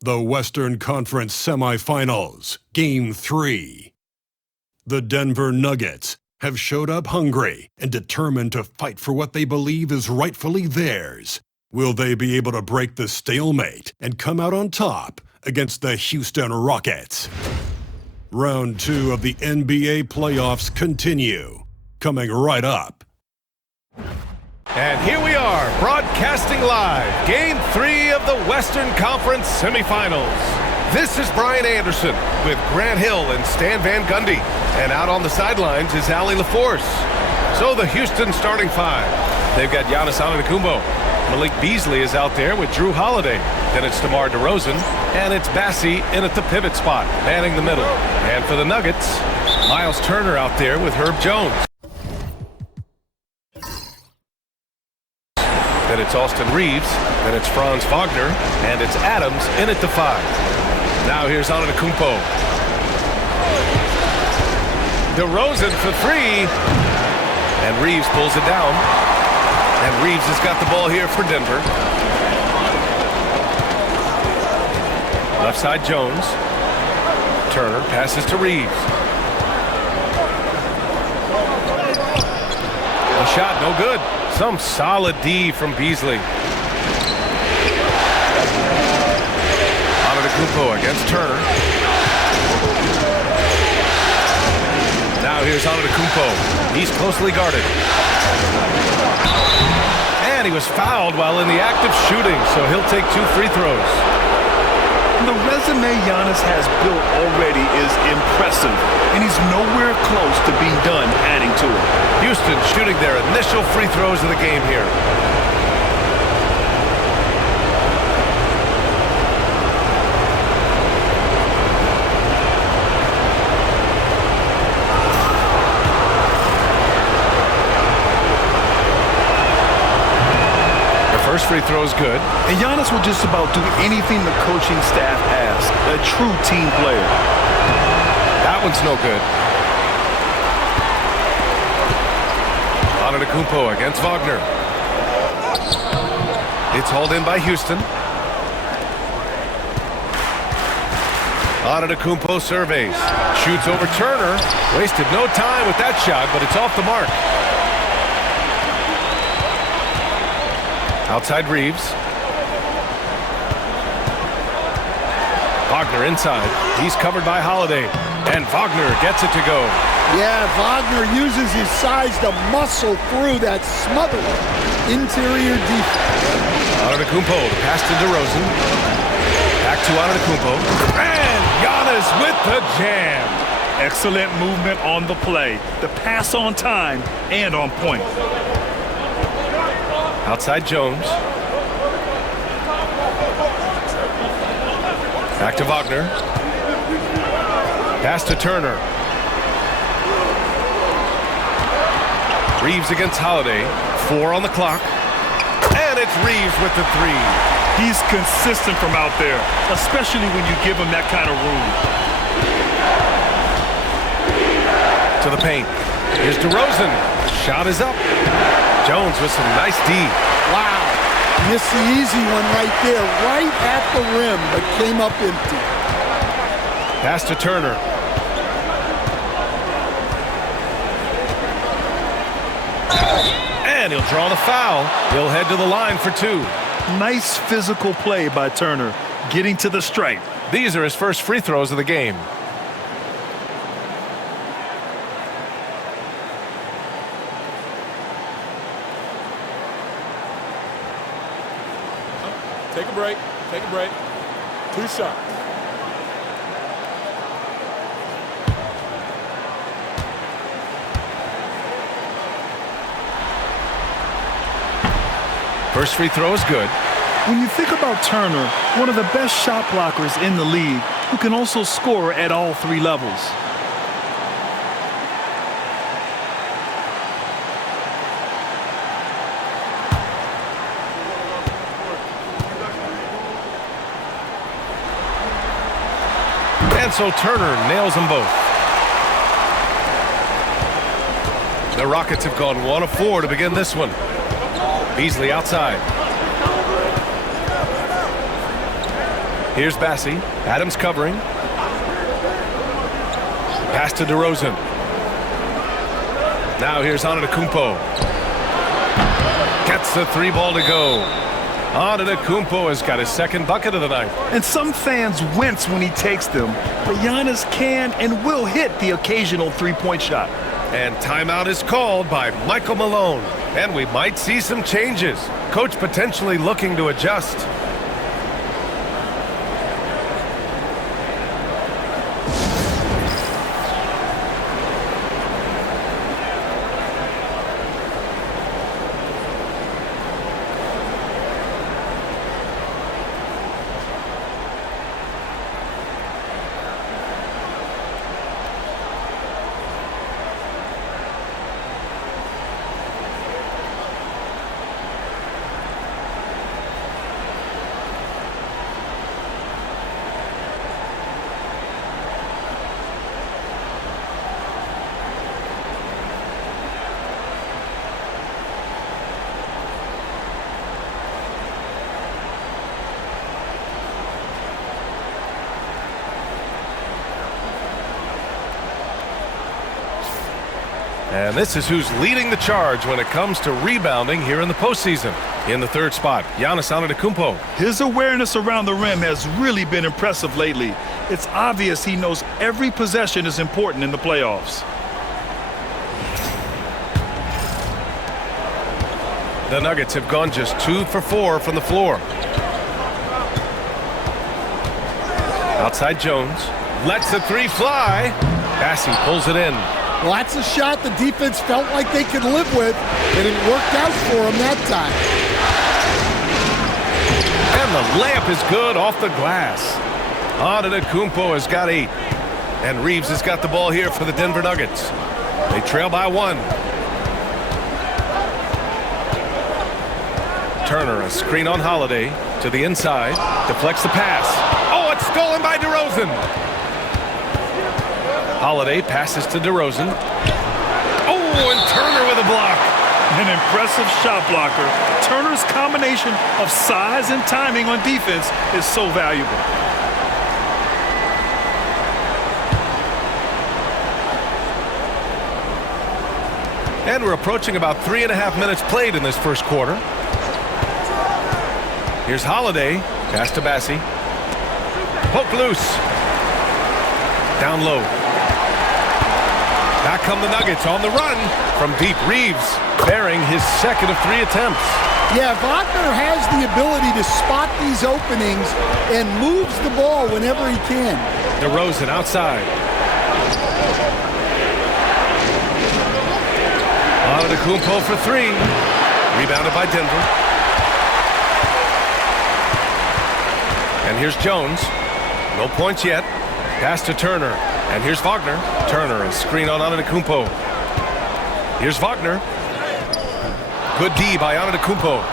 The Western Conference Semifinals, Game 3. The Denver Nuggets have showed up hungry and determined to fight for what they believe is rightfully theirs. Will they be able to break the stalemate and come out on top against the Houston Rockets? Round 2 of the NBA playoffs continue, coming right up. And here we are, broadcasting live, Game 3 of the Western Conference Semifinals. This is Brian Anderson with Grant Hill and Stan Van Gundy. And out on the sidelines is Allie LaForce. So the Houston starting five. They've got Giannis Antetokounmpo. Malik Beasley is out there with Drew Holiday. Then it's DeMar DeRozan. And it's Bassey in at the pivot spot, manning the middle. And for the Nuggets, Miles Turner out there with Herb Jones. Then it's Austin Reeves, then it's Franz Wagner, and it's Adams in at the 5. Now here's Antetokounmpo. DeRozan for 3, and Reeves pulls it down. And Reeves has got the ball here for Denver. Left side Jones. Turner passes to Reeves. A shot, no good. Some solid D from Beasley. Antetokounmpo against Turner. Now here's Antetokounmpo. He's closely guarded. And he was fouled while in the act of shooting, so he'll take 2 free throws. The resume Giannis has built already is impressive, and he's nowhere close to being done adding to it. Houston shooting their initial free throws of the game here. First free throw is good. And Giannis will just about do anything the coaching staff asks. A true team player. That one's no good. Antetokounmpo against Wagner. It's hauled in by Houston. Antetokounmpo surveys. Shoots over Turner. Wasted no time with that shot, but it's off the mark. Outside Reeves. Wagner inside. He's covered by Holiday. And Wagner gets it to go. Yeah, Wagner uses his size to muscle through that smothering interior defense. Antetokounmpo, the pass to DeRozan. Back to Antetokounmpo. And Giannis with the jam. Excellent movement on the play. The pass on time and on point. Outside Jones. Back to Wagner. Pass to Turner. Reeves against Holiday. 4 on the clock. And it's Reeves with the 3. He's consistent from out there, especially when you give him that kind of room. To the paint. Here's DeRozan. Shot is up. Jones with some nice D. Wow. Missed the easy one right there, right at the rim, but came up empty. Pass to Turner. And he'll draw the foul. He'll head to the line for 2. Nice physical play by Turner, getting to the stripe. These are his first free throws of the game. Take a break. Take a break. 2 shots. First free throw is good. When you think about Turner, one of the best shot blockers in the league, who can also score at all three levels. And so Turner nails them both. The Rockets have gone 1 of 4 to begin this one. Beasley outside. Here's Bassey. Adams covering. Pass to DeRozan. Now here's Antetokounmpo. Gets the 3 ball to go. Antetokounmpo has got his second bucket of the night. And some fans wince when he takes them, but Giannis can and will hit the occasional three-point shot. And timeout is called by Michael Malone. And we might see some changes. Coach potentially looking to adjust. And this is who's leading the charge when it comes to rebounding here in the postseason. In the third spot, Giannis Antetokounmpo. His awareness around the rim has really been impressive lately. It's obvious he knows every possession is important in the playoffs. The Nuggets have gone just 2 for 4 from the floor. Outside Jones. Lets the 3 fly. Bassey pulls it in. Well, that's a shot the defense felt like they could live with, and it worked out for them that time. And the layup is good off the glass. Antetokounmpo has got 8. And Reeves has got the ball here for the Denver Nuggets. They trail by 1. Turner, a screen on Holiday to the inside. Deflects the pass. Oh, it's stolen by DeRozan. Holiday passes to DeRozan. Oh, and Turner with a block. An impressive shot blocker. Turner's combination of size and timing on defense is so valuable. And we're approaching about 3.5 minutes played in this first quarter. Here's Holiday. Pass to Bassey. Poke loose. Down low. Back come the Nuggets on the run from deep. Reeves bearing his second of 3 attempts. Yeah, Wagner has the ability to spot these openings and moves the ball whenever he can. DeRozan outside. Antetokounmpo for 3. Rebounded by Denver. And here's Jones. No points yet. Pass to Turner. And here's Wagner. Turner, a screen on Antetokounmpo. Here's Wagner. Good D by Antetokounmpo.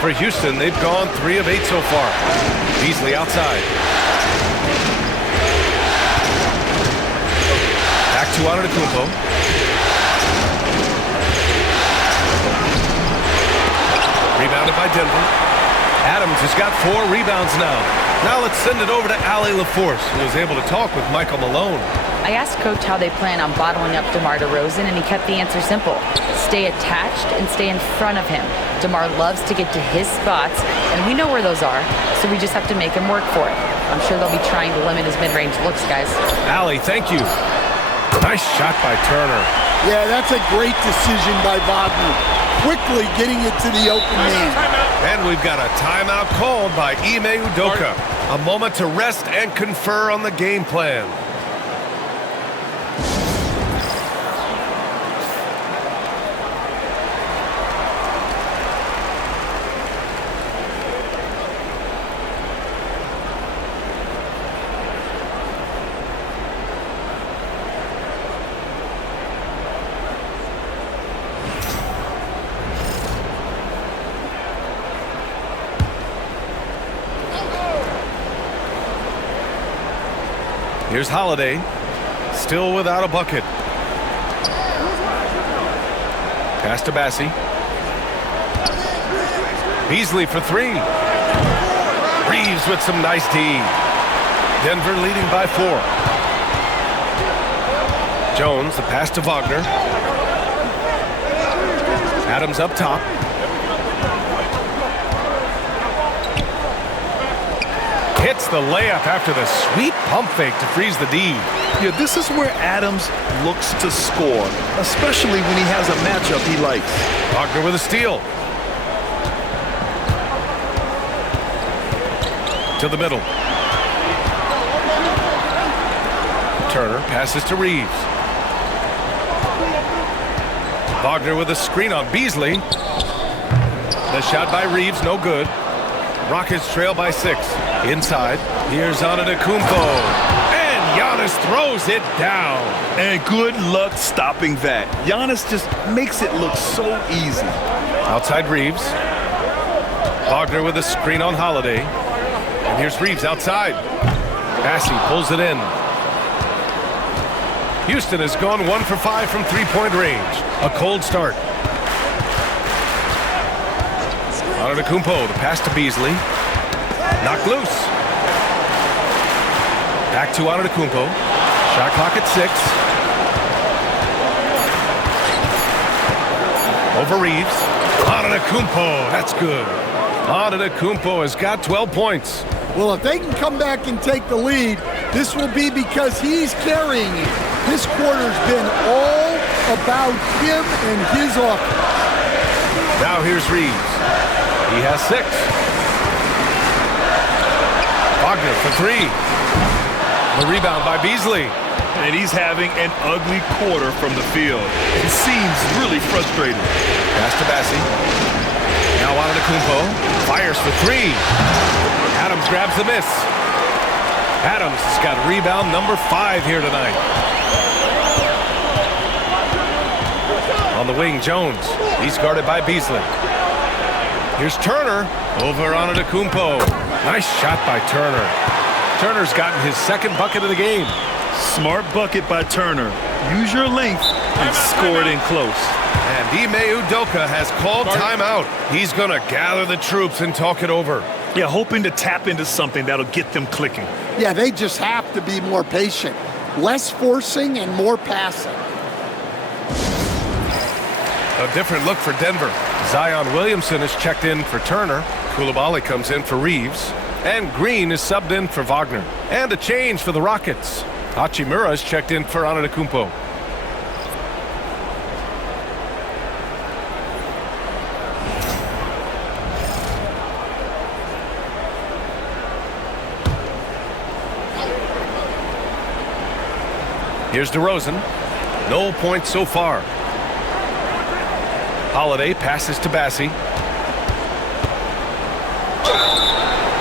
For Houston, they've gone 3 of 8 so far. Beasley outside. Back to Antetokounmpo. Rebounded by Denver. Adams has got 4 rebounds now. Now let's send it over to Allie LaForce, who was able to talk with Michael Malone. I asked Coach how they plan on bottling up DeMar DeRozan, and he kept the answer simple. Stay attached and stay in front of him. DeMar loves to get to his spots, and we know where those are, so we just have to make him work for it. I'm sure they'll be trying to limit his mid-range looks, guys. Allie, thank you. Nice shot by Turner. Yeah, that's a great decision by Wagner. Quickly getting it to the open man. And we've got a timeout called by Ime Udoka. A moment to rest and confer on the game plan. Here's Holiday. Still without a bucket. Pass to Bassi. Beasley for three. Reeves with some nice D. Denver leading by 4. Jones, the pass to Wagner. Adams up top. Hits the layup after the sweet pump fake to freeze the D. Yeah, this is where Adams looks to score, especially when he has a matchup he likes. Wagner with a steal. To the middle. Turner passes to Reeves. Wagner with a screen on Beasley. The shot by Reeves, no good. Rockets trail by 6. Inside, here's Antetokounmpo. And Giannis throws it down. And good luck stopping that. Giannis just makes it look so easy. Outside Reeves. Wagner with a screen on Holiday. And here's Reeves outside. Bassi pulls it in. Houston has gone 1 for 5 from three-point range. A cold start. Antetokounmpo, the pass to Beasley. Knocked loose. Back to Antetokounmpo. Shot clock at 6. Over Reeves. Antetokounmpo, that's good. Antetokounmpo has got 12 points. Well, if they can come back and take the lead, this will be because he's carrying it. This quarter's been all about him and his offense. Now here's Reeves. He has 6. Wagner for 3. The rebound by Beasley. And he's having an ugly quarter from the field. It seems really frustrating. Pass to Bassi. Now Antetokounmpo fires for 3. Adams grabs the miss. Adams has got rebound number 5 here tonight. On the wing, Jones. He's guarded by Beasley. Here's Turner over Antetokounmpo. Nice shot by Turner. Turner's gotten his 2nd bucket of the game. Smart bucket by Turner. Use your length and score it in close. And Ime Udoka has called timeout. He's going to gather the troops and talk it over. Yeah, hoping to tap into something that'll get them clicking. Yeah, they just have to be more patient. Less forcing and more passing. A different look for Denver. Zion Williamson is checked in for Turner. Coulibaly comes in for Reeves. And Green is subbed in for Wagner. And a change for the Rockets. Hachimura is checked in for Antetokounmpo. Here's DeRozan. No points so far. Holiday passes to Bassi.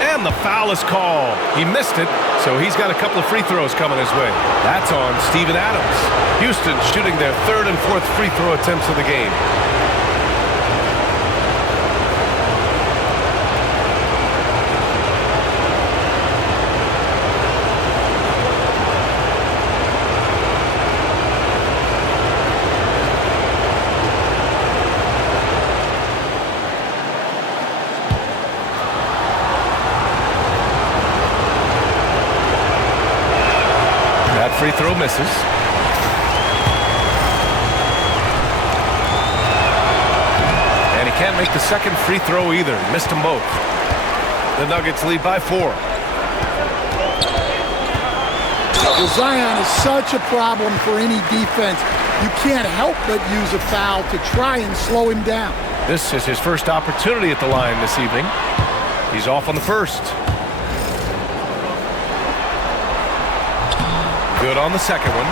And the foul is called. He missed it, so he's got a couple of free throws coming his way. That's on Steven Adams. Houston shooting their 3rd and 4th free throw attempts of the game. Free throw misses. And he can't make the 2nd free throw either. Missed them both. The Nuggets lead by 4. Well, Zion is such a problem for any defense. You can't help but use a foul to try and slow him down. This is his first opportunity at the line this evening. He's off on the 1st. Good on the 2nd one.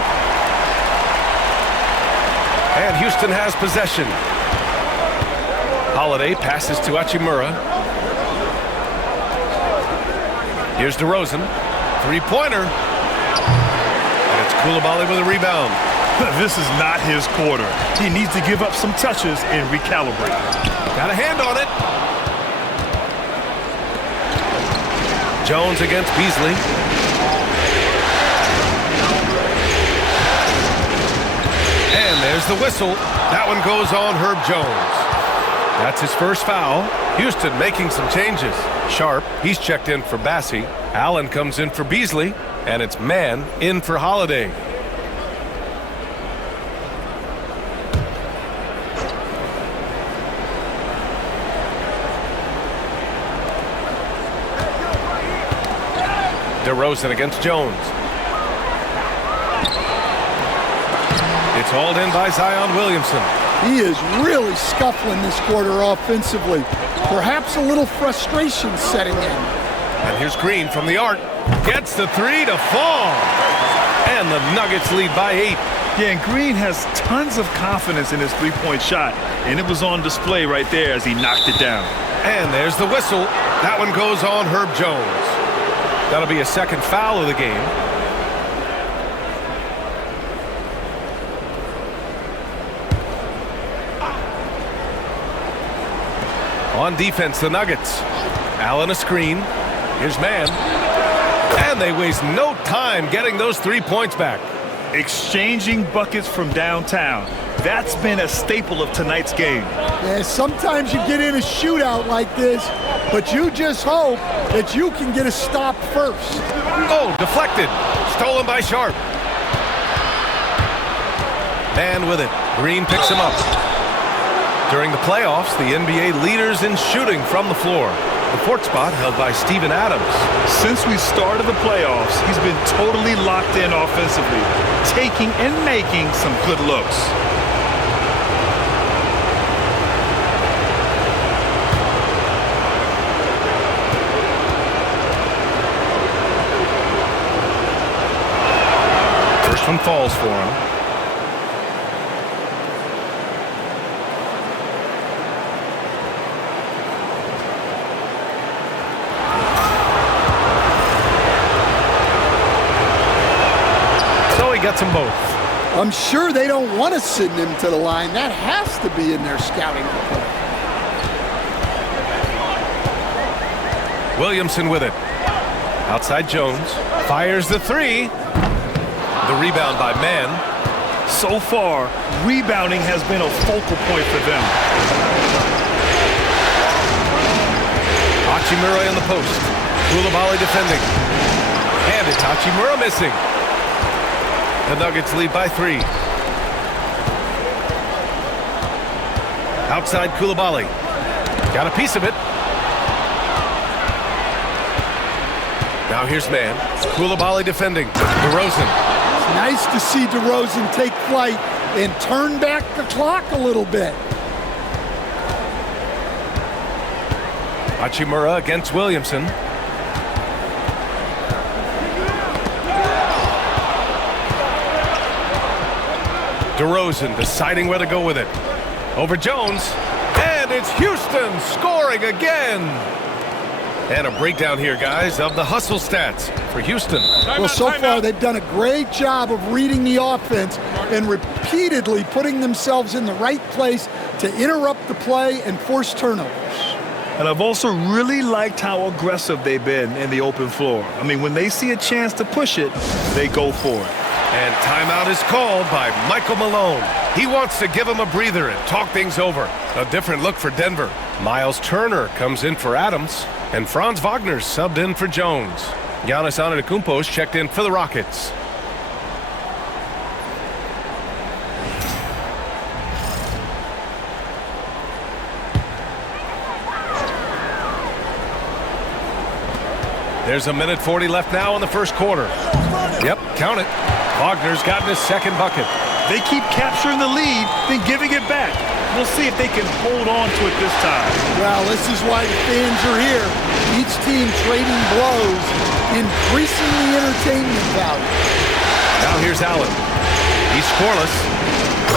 And Houston has possession. Holiday passes to Hachimura. Here's DeRozan. 3-pointer. And it's Coulibaly with a rebound. This is not his quarter. He needs to give up some touches and recalibrate. Got a hand on it. Jones against Beasley. And there's the whistle. That one goes on Herb Jones. That's his first foul. Houston making some changes. Sharp, he's checked in for Bassey. Allen comes in for Beasley. And it's Mann in for Holiday. DeRozan against Jones. It's hauled in by Zion Williamson. He is really scuffling this quarter offensively. Perhaps a little frustration setting in. And here's Green from the arc. Gets the three to fall. And the Nuggets lead by 8. Yeah, and Green has tons of confidence in his three-point shot. And it was on display right there as he knocked it down. And there's the whistle. That one goes on Herb Jones. That'll be a second foul of the game. On defense, the Nuggets. Allen a screen. Here's Mann. And they waste no time getting those 3 points back. Exchanging buckets from downtown. That's been a staple of tonight's game. Yeah, sometimes you get in a shootout like this, but you just hope that you can get a stop first. Oh, deflected. Stolen by Sharp. Mann with it. Green picks him up. During the playoffs, the NBA leaders in shooting from the floor. The fourth spot held by Steven Adams. Since we started the playoffs, he's been totally locked in offensively, taking and making some good looks. First one falls for him. Gets them both. I'm sure they don't want to send him to the line. That has to be in their scouting report. Williamson with it. Outside Jones. Fires the three. The rebound by Mann. So far, rebounding has been a focal point for them. Hachimura in the post. Koulibaly defending. And it's Hachimura missing. The Nuggets lead by 3. Outside Koulibaly. Got a piece of it. Now here's Mann. Koulibaly defending. DeRozan. It's nice to see DeRozan take flight and turn back the clock a little bit. Hachimura against Williamson. DeRozan deciding where to go with it. Over Jones. And it's Houston scoring again. And a breakdown here, guys, of the hustle stats for Houston. Well, so far they've done a great job of reading the offense and repeatedly putting themselves in the right place to interrupt the play and force turnovers. And I've also really liked how aggressive they've been in the open floor. I mean, when they see a chance to push it, they go for it. And timeout is called by Michael Malone. He wants to give him a breather and talk things over. A different look for Denver. Miles Turner comes in for Adams, and Franz Wagner's subbed in for Jones. Giannis Antetokounmpo's checked in for the Rockets. There's a minute 40 left now in the first quarter. Yep, count it. Wagner's gotten his second bucket. They keep capturing the lead, then giving it back. We'll see if they can hold on to it this time. Well, this is why the fans are here. Each team trading blows, increasing the entertainment value. Now here's Allen. He's scoreless.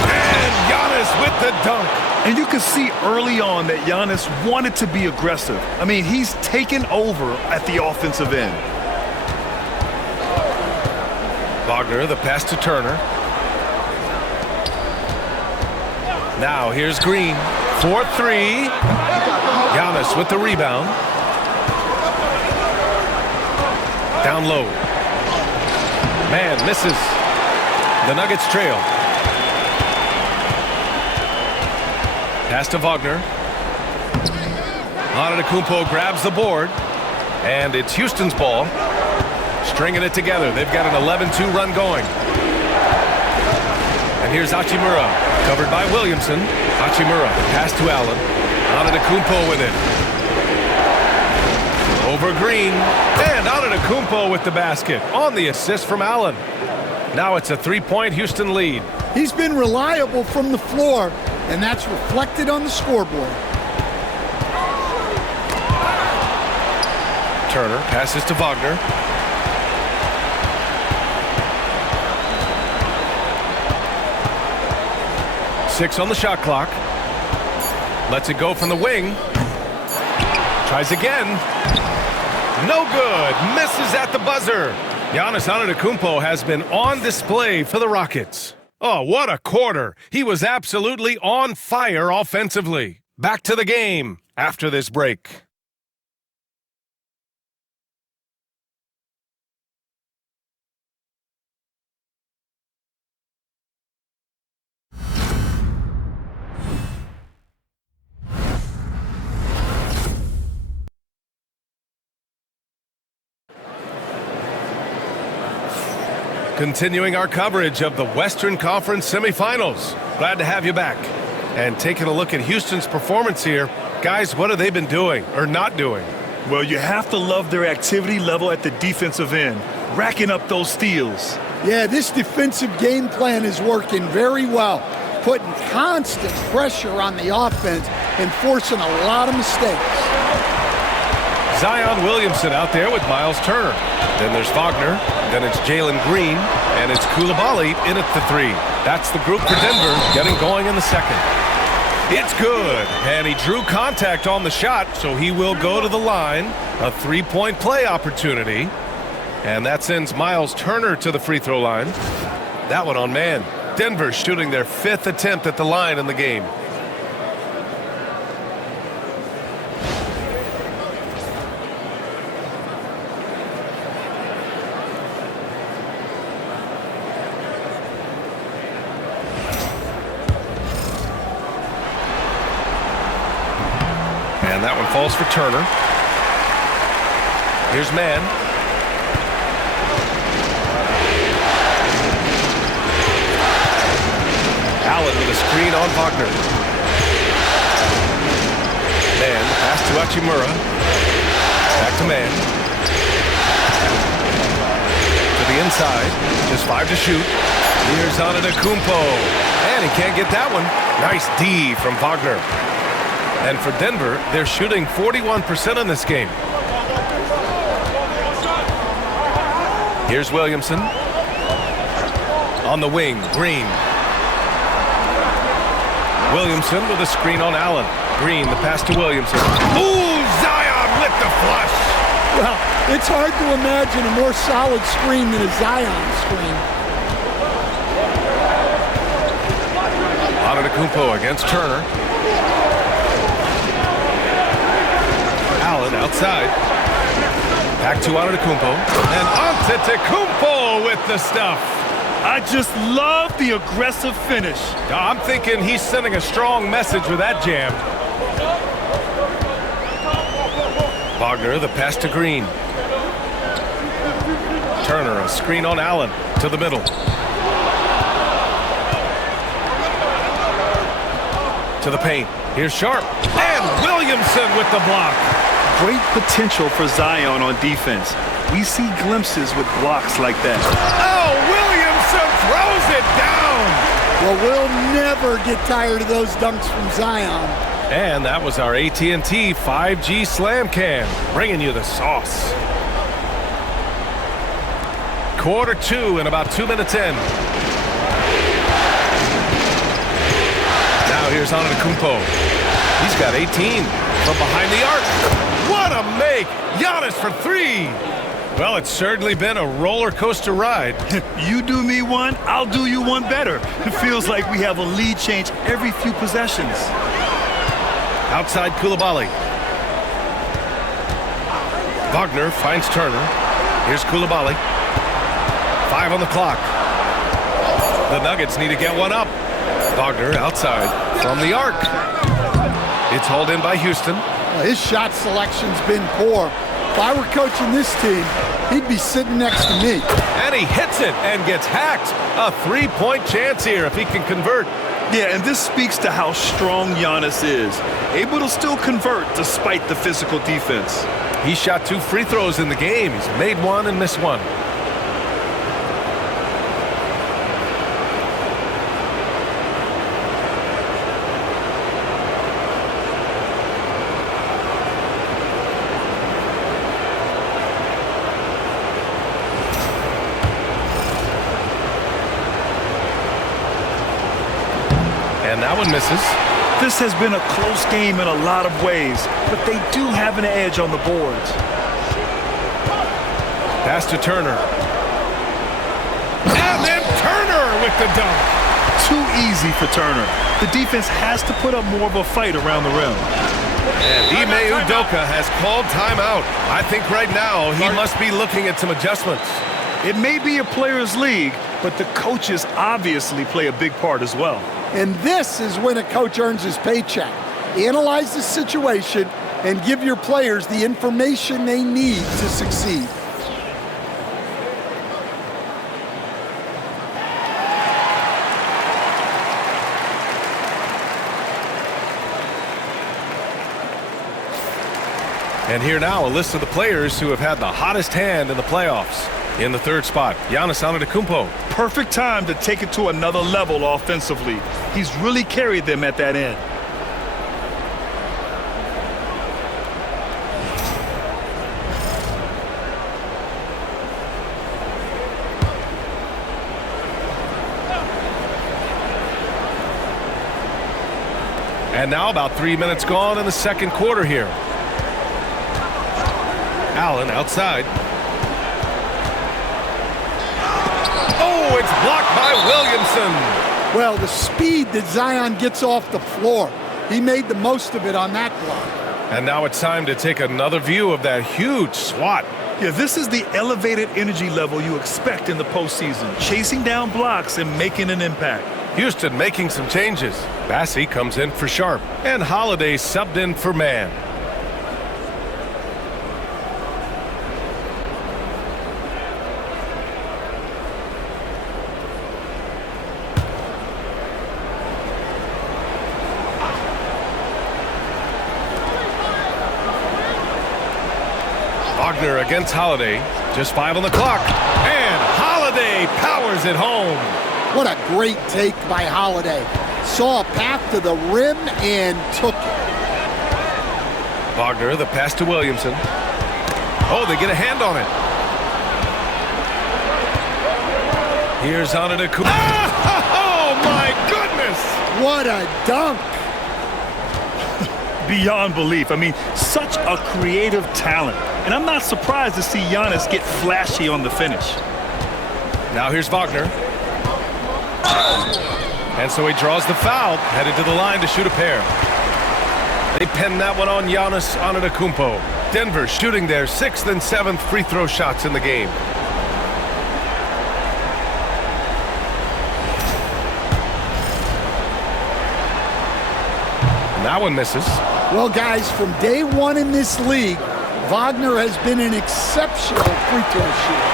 And Giannis with the dunk. And you can see early on that Giannis wanted to be aggressive. I mean, he's taken over at the offensive end. Wagner, the pass to Turner. Now here's Green. 4-3. Giannis with the rebound. Down low. Mann misses. The Nuggets trail. Pass to Wagner. Antetokounmpo grabs the board. And it's Houston's ball. Stringing it together. They've got an 11-2 run going. And here's Hachimura. Covered by Williamson. Hachimura. Pass to Allen. Antetokounmpo with it. Over Green. And Antetokounmpo with the basket. On the assist from Allen. Now it's a 3-point Houston lead. He's been reliable from the floor, and that's reflected on the scoreboard. Turner passes to Wagner. Six on the shot clock. Lets it go from the wing. Tries again. No good. Misses at the buzzer. Giannis Antetokounmpo has been on display for the Rockets. Oh, what a quarter. He was absolutely on fire offensively. Back to the game after this break. Continuing our coverage of the Western Conference semifinals. Glad to have you back. And taking a look at Houston's performance here. Guys, what have they been doing or not doing? Well, you have to love their activity level at the defensive end, racking up those steals. Yeah, this defensive game plan is working very well, putting constant pressure on the offense and forcing a lot of mistakes. Zion Williamson out there with Miles Turner. Then there's Wagner. Then it's Jalen Green. And it's Coulibaly in at the three. That's the group for Denver getting going in the second. It's good. And he drew contact on the shot, so he will go to the line. A three-point play opportunity. And that sends Miles Turner to the free throw line. That one on man. Denver shooting their 5th attempt at the line in the game. And that one falls for Turner. Here's man. Allen with a screen on Wagner. Man, pass to Hachimura. Back to man. To the inside. Just 5 to shoot. Here's Antetokounmpo. And he can't get that one. Nice D from Wagner. And for Denver, they're shooting 41% in this game. Here's Williamson. On the wing, Green. Williamson with a screen on Allen. Green, the pass to Williamson. Ooh, Zion with the flush. Well, it's hard to imagine a more solid screen than a Zion screen. Antetokounmpo against Turner. Allen outside. Back to Antetokounmpo. And Antetokounmpo with the stuff. I just love the aggressive finish. I'm thinking he's sending a strong message with that jam. Wagner, the pass to Green. Turner, a screen on Allen to the middle. To the paint. Here's Sharp. And Williamson with the block. Great potential for Zion on defense. We see glimpses with blocks like that. Oh, Williamson throws it down. Well, we'll never get tired of those dunks from Zion. And that was our AT&T 5G Slam Cam, bringing you the sauce. Quarter 2 and about 2 minutes in. Now here's Antetokounmpo. He's got 18 from behind the arc. What a make! Giannis for 3. Well, it's certainly been a roller coaster ride. You do me one, I'll do you one better. It feels like we have a lead change every few possessions. Outside Coulibaly. Wagner finds Turner. Here's Coulibaly. 5 on the clock. The Nuggets need to get one up. Wagner outside from the arc. It's hauled in by Houston. His shot selection's been poor. If I were coaching this team, he'd be sitting next to me. And he hits it and gets hacked. A three-point chance here if he can convert. Yeah, and this speaks to how strong Giannis is. Able to still convert despite the physical defense. He shot 2 free throws in the game. He's made one and missed one. And that one misses. This has been a close game in a lot of ways, but they do have an edge on the boards. Pass to Turner. And then Turner with the dunk. Too easy for Turner. The defense has to put up more of a fight around the rim. And Ime Udoka has called timeout. I think right now he must be looking at some adjustments. It may be a players' league, but the coaches obviously play a big part as well. And this is when a coach earns his paycheck. Analyze the situation and give your players the information they need to succeed. And here now, a list of the players who have had the hottest hand in the playoffs. In the third spot, Giannis Antetokounmpo. Perfect time to take it to another level offensively. He's really carried them at that end. And now about 3 minutes gone in the second quarter here. Allen outside. Oh, it's blocked by Williamson. Well, the speed that Zion gets off the floor, he made the most of it on that block. And now it's time to take another view of that huge swat. Yeah, this is the elevated energy level you expect in the postseason. Chasing down blocks and making an impact. Houston making some changes. Bassey comes in for Sharp. And Holiday subbed in for Mann. Wagner against Holiday. Just 5 on the clock. And Holiday powers it home. What a great take by Holiday. Saw a path to the rim and took it. Wagner, the pass to Williamson. Oh, they get a hand on it. Here's Antetokounmpo. Oh, my goodness! What a dunk. Beyond belief. I mean, such a creative talent. And I'm not surprised to see Giannis get flashy on the finish. Now here's Wagner. And so he draws the foul, headed to the line to shoot a pair. They pen that one on Giannis Antetokounmpo. Denver shooting their 6th and 7th free throw shots in the game. And that one misses. Well, guys, from day one in this league, Wagner has been an exceptional free throw shooter.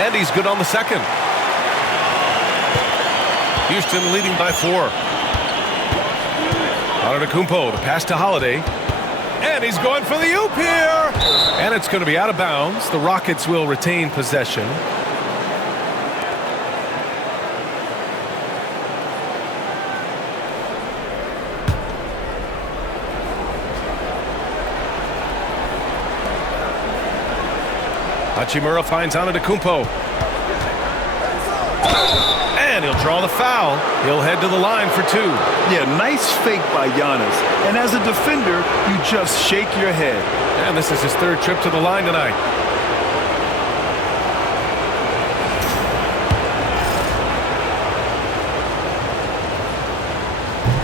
And he's good on the second. Houston leading by 4. Antetokounmpo, the pass to Holiday. And he's going for the oop here. And it's going to be out of bounds. The Rockets will retain possession. Hachimura finds Antetokounmpo. And he'll draw the foul. He'll head to the line for 2. Yeah, nice fake by Giannis. And as a defender, you just shake your head. And this is his 3rd trip to the line tonight.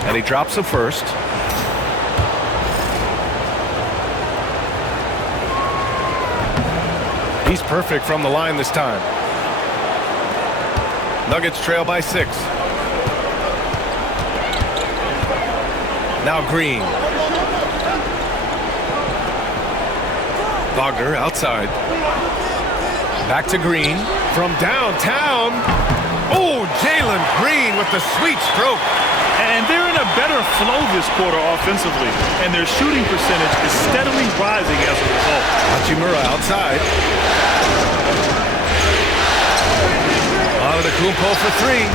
And he drops the first. He's perfect from the line this time. Nuggets trail by 6. Now Green. Wagner outside. Back to Green from downtown. Oh, Jalen Green with the sweet stroke. And they're in a better flow this quarter offensively, and their shooting percentage is steadily rising as a result. Hachimura outside. Antetokounmpo for three.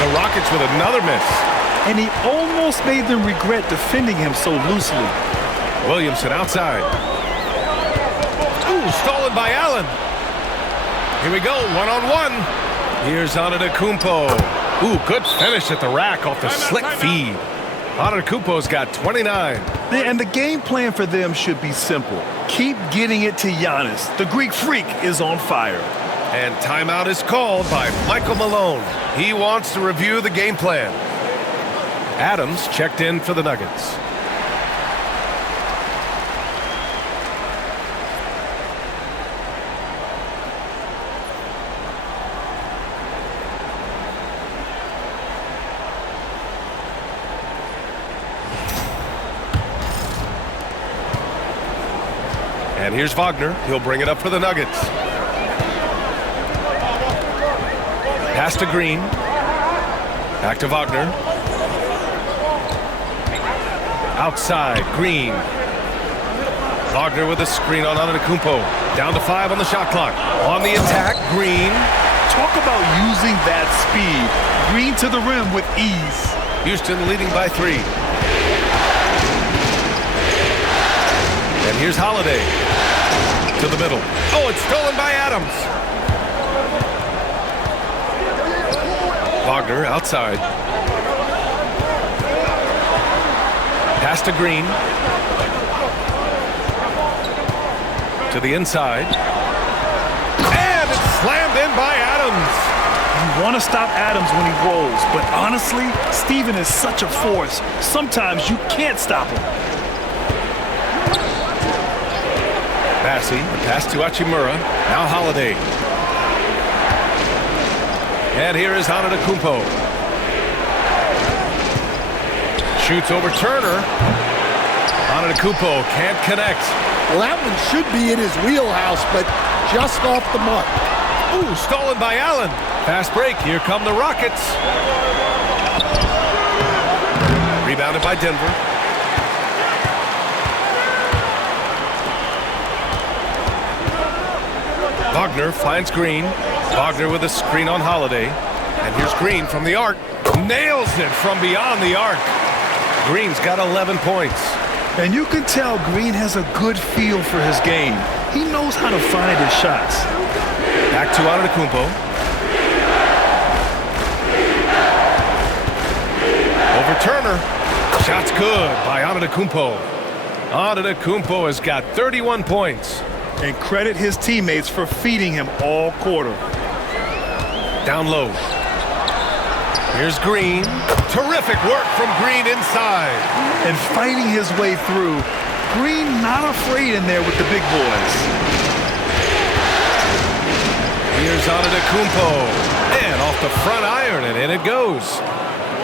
The Rockets with another miss. And he almost made them regret defending him so loosely. Williamson outside. Ooh, stolen by Allen. Here we go, one-on-one. Here's Antetokounmpo. Ooh, good finish at the rack off the slick feed. Antetokounmpo's got 29. And the game plan for them should be simple. Keep getting it to Giannis. The Greek Freak is on fire. And timeout is called by Michael Malone. He wants to review the game plan. Adams checked in for the Nuggets. And here's Wagner. He'll bring it up for the Nuggets. Pass to Green. Back to Wagner. Outside, Green. Wagner with a screen on Antetokounmpo. Down to 5 on the shot clock. On the attack, Green. Talk about using that speed. Green to the rim with ease. Houston leading by 3. And here's Holiday. To the middle. Oh, it's stolen by Adams. Wagner outside. Pass to Green. To the inside. And it's slammed in by Adams. You want to stop Adams when he rolls, but honestly, Steven is such a force. Sometimes you can't stop him. Bassey, pass to Hachimura. Now Holiday. And here is Antetokounmpo. Shoots over Turner. Antetokounmpo can't connect. Well, that one should be in his wheelhouse, but just off the mark. Ooh, stolen by Allen. Fast break. Here come the Rockets. Rebounded by Denver. Wagner finds Green. Wagner with a screen on Holiday. And here's Green from the arc. Nails it from beyond the arc. Green's got 11 points. And you can tell Green has a good feel for his game. He knows how to find his shots. Back to Antetokounmpo. Over Turner. Shot's good by Antetokounmpo. Antetokounmpo has got 31 points. And credit his teammates for feeding him all quarter. Down low. Here's Green. Terrific work from Green inside. And fighting his way through. Green not afraid in there with the big boys. Here's Antetokounmpo. And off the front iron, and in it goes.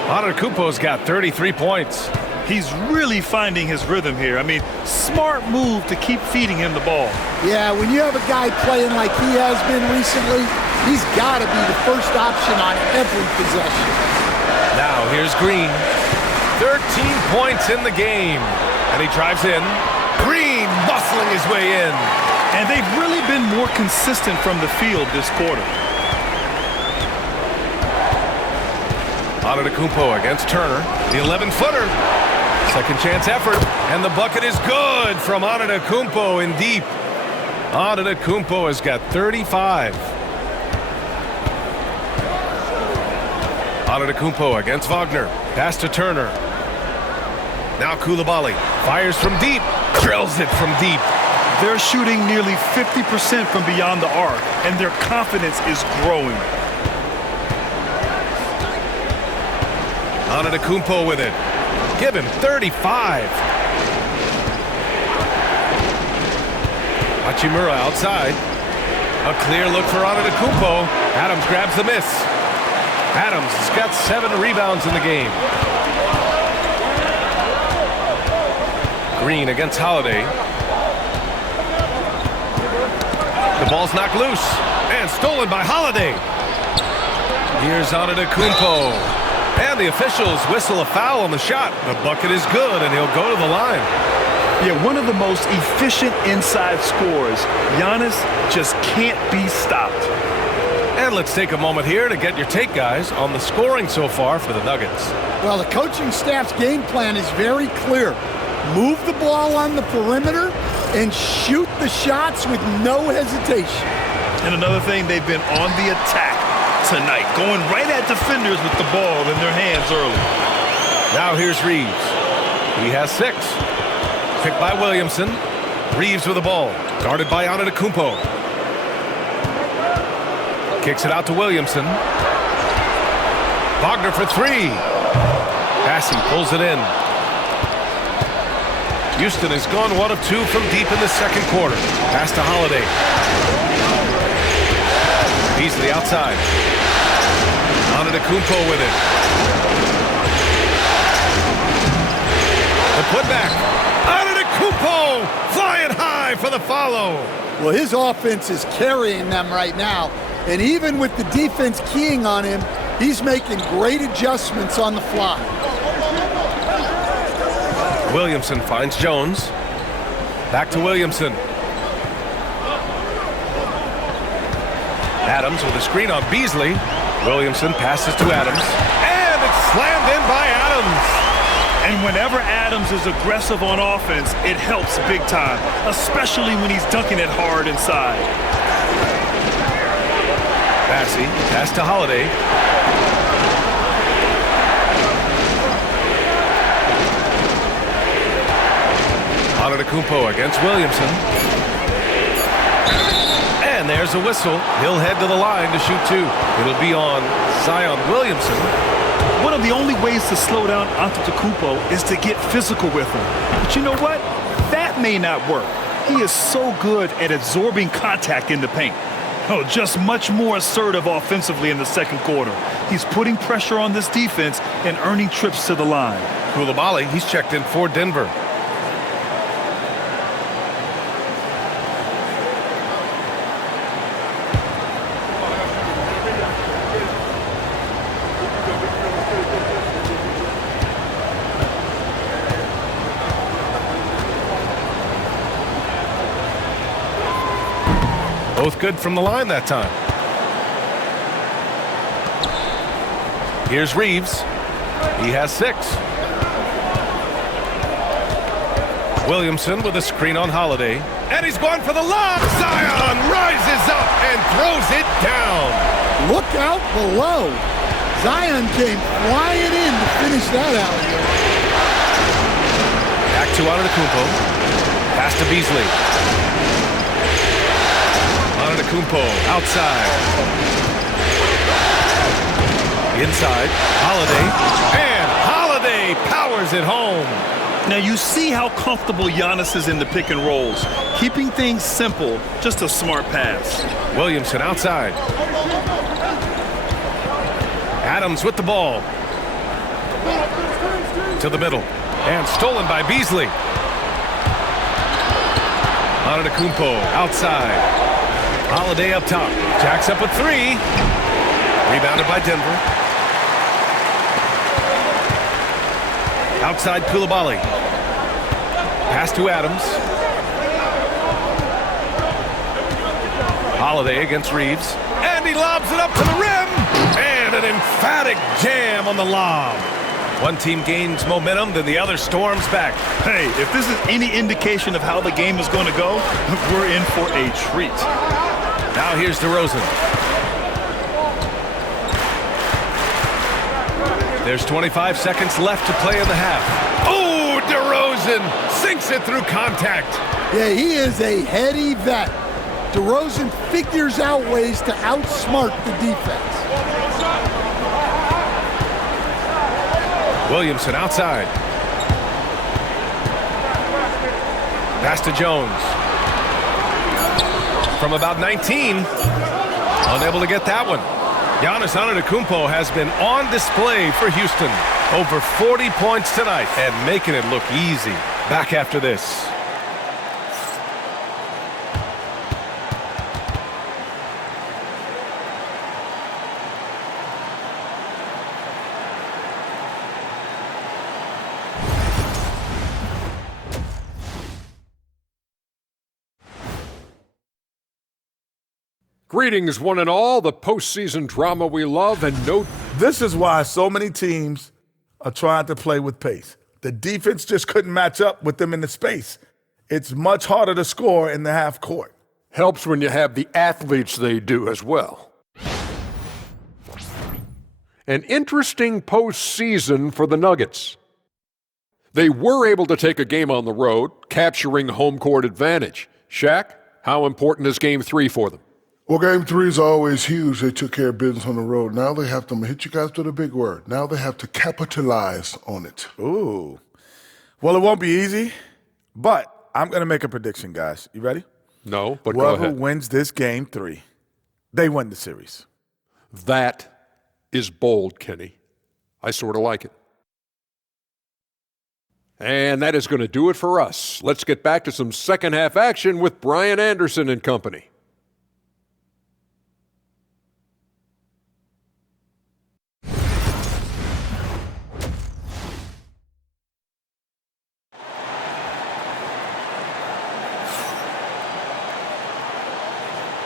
Antetokounmpo's got 33 points. He's really finding his rhythm here. I mean, smart move to keep feeding him the ball. Yeah, when you have a guy playing like he has been recently, he's got to be the first option on every possession. Now here's Green. 13 points in the game. And he drives in. Green muscling his way in. And they've really been more consistent from the field this quarter. Antetokounmpo against Turner. The 11-footer. Second chance effort. And the bucket is good from Antetokounmpo in deep. Antetokounmpo has got 35. Antetokounmpo against Wagner. Pass to Turner. Now Coulibaly fires from deep. Drills it from deep. They're shooting nearly 50% from beyond the arc, and their confidence is growing. Antetokounmpo with it. Give him 35. Hachimura outside. A clear look for Antetokounmpo. Adams grabs the miss. Adams has got 7 rebounds in the game. Green against Holiday. ball's knocked loose and stolen by Holiday. Here's Antetokounmpo. And the officials whistle a foul on the shot. The bucket is good, and he'll go to the line. Yeah, one of the most efficient inside scorers. Giannis just can't be stopped. And let's take a moment here to get your take, guys, on the scoring so far for the Nuggets. Well, the coaching staff's game plan is very clear. Move the ball on the perimeter and shoot the shots with no hesitation. And another thing, they've been on the attack tonight, going right at defenders with the ball in their hands early. Now here's Reeves. He has 6. Picked by Williamson. Reeves with the ball. Guarded by Antetokounmpo. Kicks it out to Williamson. Wagner for 3. Passy pulls it in. Houston has gone 1 of 2 from deep in the second quarter. Pass to Holiday. Beasley outside. Antetokounmpo with it. The putback. Antetokounmpo flying high for the follow. Well, his offense is carrying them right now. And even with the defense keying on him, he's making great adjustments on the fly. Williamson finds Jones. Back to Williamson. Adams with a screen on Beasley. Williamson passes to Adams. And it's slammed in by Adams. And whenever Adams is aggressive on offense, it helps big time, especially when he's dunking it hard inside. Passy, pass to Holiday. Antetokounmpo against Williamson. And there's a whistle. He'll head to the line to shoot 2. It'll be on Zion Williamson. One of the only ways to slow down Antetokounmpo is to get physical with him. But you know what? That may not work. He is so good at absorbing contact in the paint. Oh, just much more assertive offensively in the second quarter. He's putting pressure on this defense and earning trips to the line. Coulibaly, he's checked in for Denver. Both good from the line that time. Here's Reeves. He has 6. Williamson with a screen on Holiday. And he's going for the lob. Zion rises up and throws it down. Look out below. Zion came flying in to finish that out. Back to Antetokounmpo. Pass to Beasley. Antetokounmpo outside. Inside. Holiday. And Holiday powers it home. Now you see how comfortable Giannis is in the pick and rolls. Keeping things simple, just a smart pass. Williamson outside. Adams with the ball. To the middle. And stolen by Beasley. Antetokounmpo outside. Holiday up top. Jacks up with 3. Rebounded by Denver. Outside Coulibaly. Pass to Adams. Holiday against Reeves. And he lobs it up to the rim. And an emphatic jam on the lob. One team gains momentum, then the other storms back. Hey, if this is any indication of how the game is going to go, we're in for a treat. Now here's DeRozan. There's 25 seconds left to play in the half. Oh, DeRozan sinks it through contact. Yeah, he is a heady vet. DeRozan figures out ways to outsmart the defense. Williamson outside. Pass to Jones. From about 19. Unable to get that one. Giannis Antetokounmpo has been on display for Houston. Over 40 points tonight and making it look easy. Back after this. Greetings, one and all, the postseason drama we love, and no... This is why so many teams are trying to play with pace. The defense just couldn't match up with them in the space. It's much harder to score in the half court. Helps when you have the athletes they do as well. An interesting postseason for the Nuggets. They were able to take a game on the road, capturing home court advantage. Shaq, how important is Game 3 for them? Well, Game 3 is always huge. They took care of business on the road. Now they have to, I'm going to hit you guys with a big word. Now they have to capitalize on it. Ooh. Well, it won't be easy, but I'm going to make a prediction, guys. You ready? No, but go ahead. Whoever wins this Game 3, they win the series. That is bold, Kenny. I sort of like it. And that is going to do it for us. Let's get back to some second half action with Brian Anderson and company.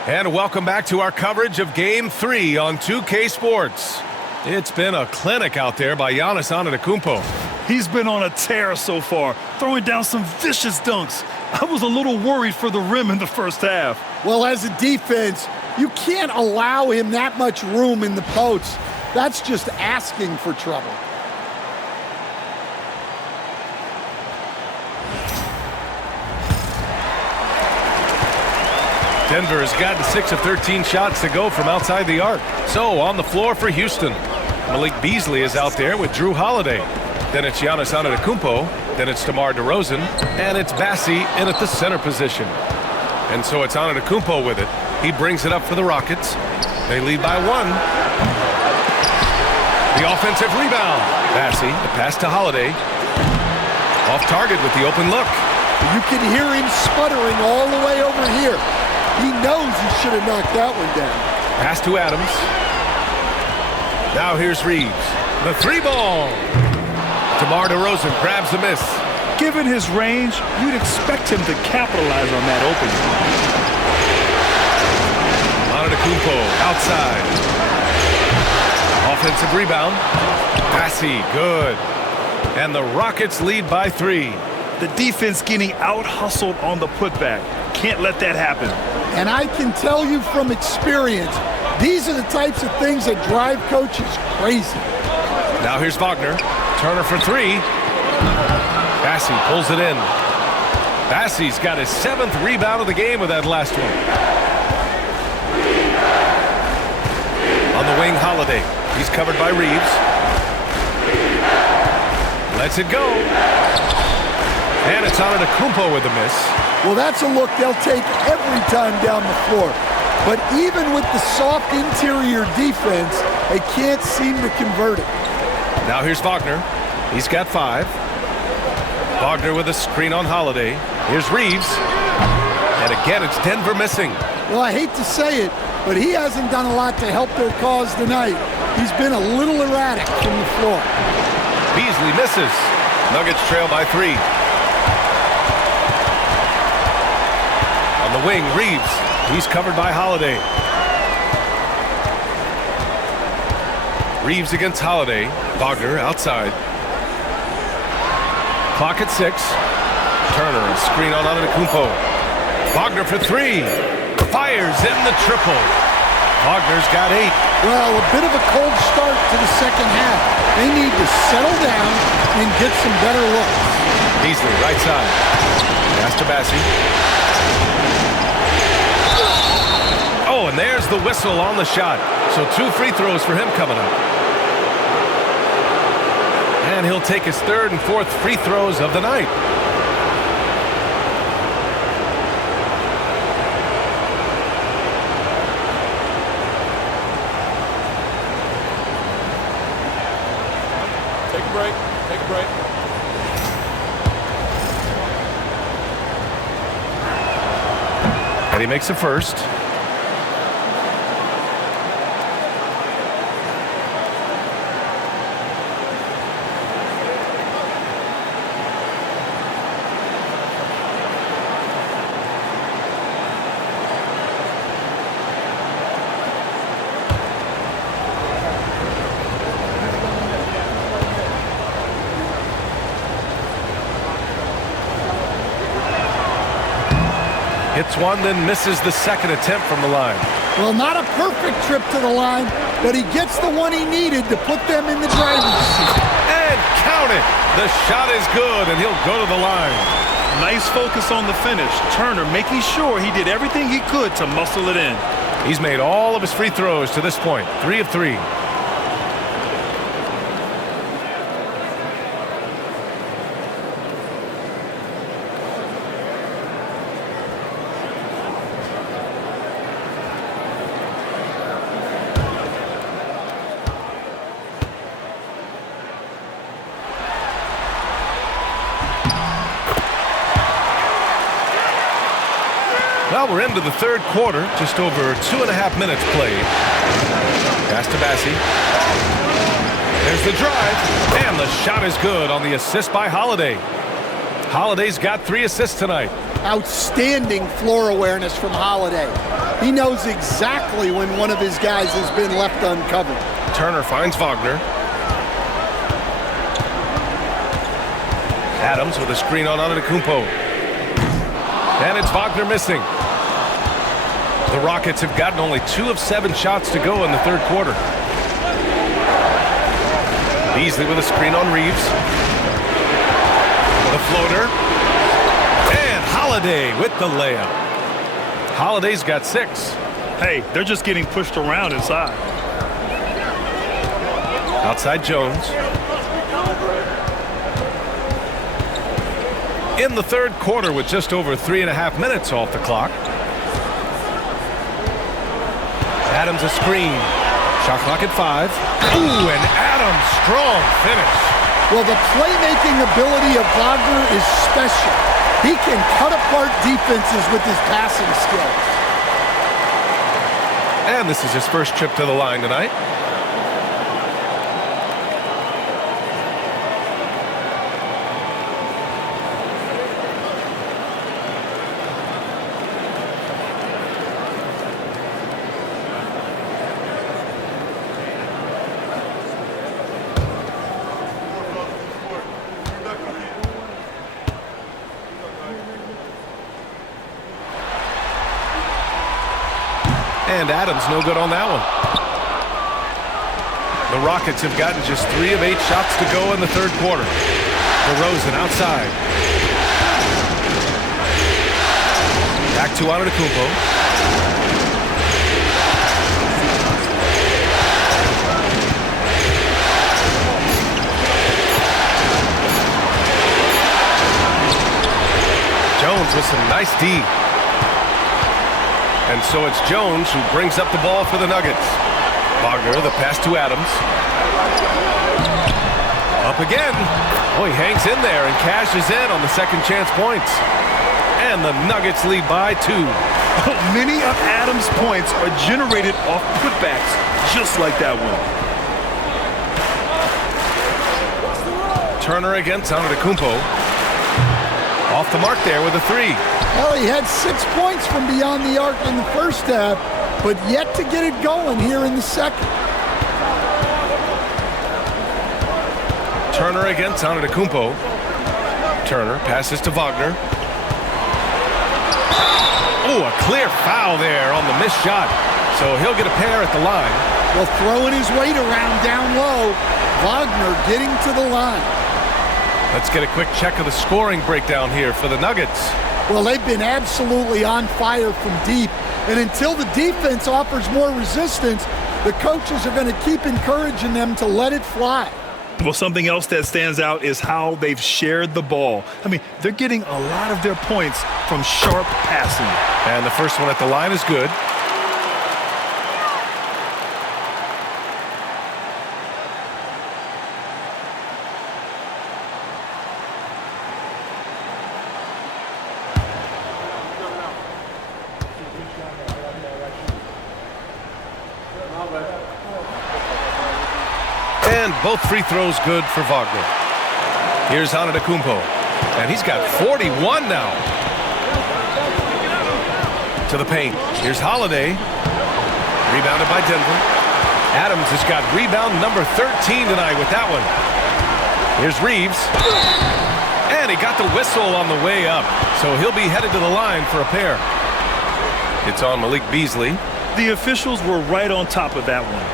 And welcome back to our coverage of Game 3 on 2K Sports. It's been a clinic out there by Giannis Antetokounmpo. He's been on a tear so far, throwing down some vicious dunks. I was a little worried for the rim in the first half. Well, as a defense, you can't allow him that much room in the post. That's just asking for trouble. Denver has gotten 6 of 13 shots to go from outside the arc. So on the floor for Houston, Malik Beasley is out there with Drew Holiday. Then it's Giannis Antetokounmpo. Then it's DeMar DeRozan. And it's Bassi in at the center position. And so it's Antetokounmpo with it. He brings it up for the Rockets. They lead by 1. The offensive rebound. Bassi, the pass to Holiday. Off target with the open look. You can hear him sputtering all the way over here. He knows he should have knocked that one down. Pass to Adams. Now here's Reeves. The 3-ball. DeMar DeRozan grabs the miss. Given his range, you'd expect him to capitalize on that opening. Antetokounmpo outside. Offensive rebound. Bassi, good. And the Rockets lead by 3. The defense getting out-hustled on the putback. Can't let that happen. And I can tell you from experience, these are the types of things that drive coaches crazy. Now here's Wagner. Turner for 3. Bassi pulls it in. Bassi's got his 7th rebound of the game with that last one. On the wing, Holiday. He's covered by Reeves. Lets it go. And it's Antetokounmpo with the miss. Well, that's a look they'll take every time down the floor. But even with the soft interior defense, they can't seem to convert it. Now here's Wagner. He's got 5. Wagner with a screen on Holiday. Here's Reeves. And again, it's Denver missing. Well, I hate to say it, but he hasn't done a lot to help their cause tonight. He's been a little erratic from the floor. Beasley misses. Nuggets trail by 3. On the wing, Reeves. He's covered by Holiday. Reeves against Holiday. Wagner outside. Clock at 6. Turner, a screen on Antetokounmpo. Wagner for 3. Fires in the triple. Wagner's got 8. Well, a bit of a cold start to the second half. They need to settle down and get some better looks. Beasley, right side. Pass to Bassi. Oh, and there's the whistle on the shot. So 2 free throws for him coming up. And he'll take his 3rd and 4th free throws of the night. Take a break. Take a break. And he makes the first. Hits one, then misses the second attempt from the line. Well, not a perfect trip to the line, but he gets the one he needed to put them in the driving seat. And count it. The shot is good, and he'll go to the line. Nice focus on the finish. Turner making sure he did everything he could to muscle it in. He's made all of his free throws to this point, 3 of 3. Well, we're into the third quarter, just over 2.5 minutes played. Pass to Bassi. There's the drive, and the shot is good on the assist by Holiday. Holiday's got 3 assists tonight. Outstanding floor awareness from Holiday. He knows exactly when one of his guys has been left uncovered. Turner finds Wagner. Adams with a screen on Antetokounmpo. And it's Wagner missing. The Rockets have gotten only 2 of 7 shots to go in the third quarter. Beasley with a screen on Reeves. The floater. And Holiday with the layup. Holiday's got 6. Hey, they're just getting pushed around inside. Outside Jones. In the third quarter with just over 3.5 minutes off the clock. Adams a screen. Shot clock at 5. Ooh, and Adams, strong finish. Well, the playmaking ability of Wagner is special. He can cut apart defenses with his passing skills. And this is his first trip to the line tonight. And Adams no good on that one. The Rockets have gotten just 3 of 8 shots to go in the third quarter. DeRozan outside. Back to Antetokounmpo. Jones with some nice D. And so it's Jones who brings up the ball for the Nuggets. Wagner, the pass to Adams. Up again. Oh, he hangs in there and cashes in on the second chance points. And the Nuggets lead by 2. Many of Adams' points are generated off putbacks, just like that one. Turner against Antetokounmpo. Off the mark there with a 3. Well, he had 6 points from beyond the arc in the first half, but yet to get it going here in the second. Turner against Antetokounmpo. Turner passes to Wagner. Oh, a clear foul there on the missed shot. So he'll get a pair at the line. Well, throwing his weight around down low, Wagner getting to the line. Let's get a quick check of the scoring breakdown here for the Nuggets. Well, they've been absolutely on fire from deep. And until the defense offers more resistance, the coaches are going to keep encouraging them to let it fly. Well, something else that stands out is how they've shared the ball. I mean, they're getting a lot of their points from sharp passing. And the first one at the line is good. And both free throws good for Wagner. Here's Antetokounmpo. And he's got 41 now. To the paint. Here's Holiday. Rebounded by Denver. Adams has got rebound number 13 tonight with that one. Here's Reeves. And he got the whistle on the way up. So he'll be headed to the line for a pair. It's on Malik Beasley. The officials were right on top of that one.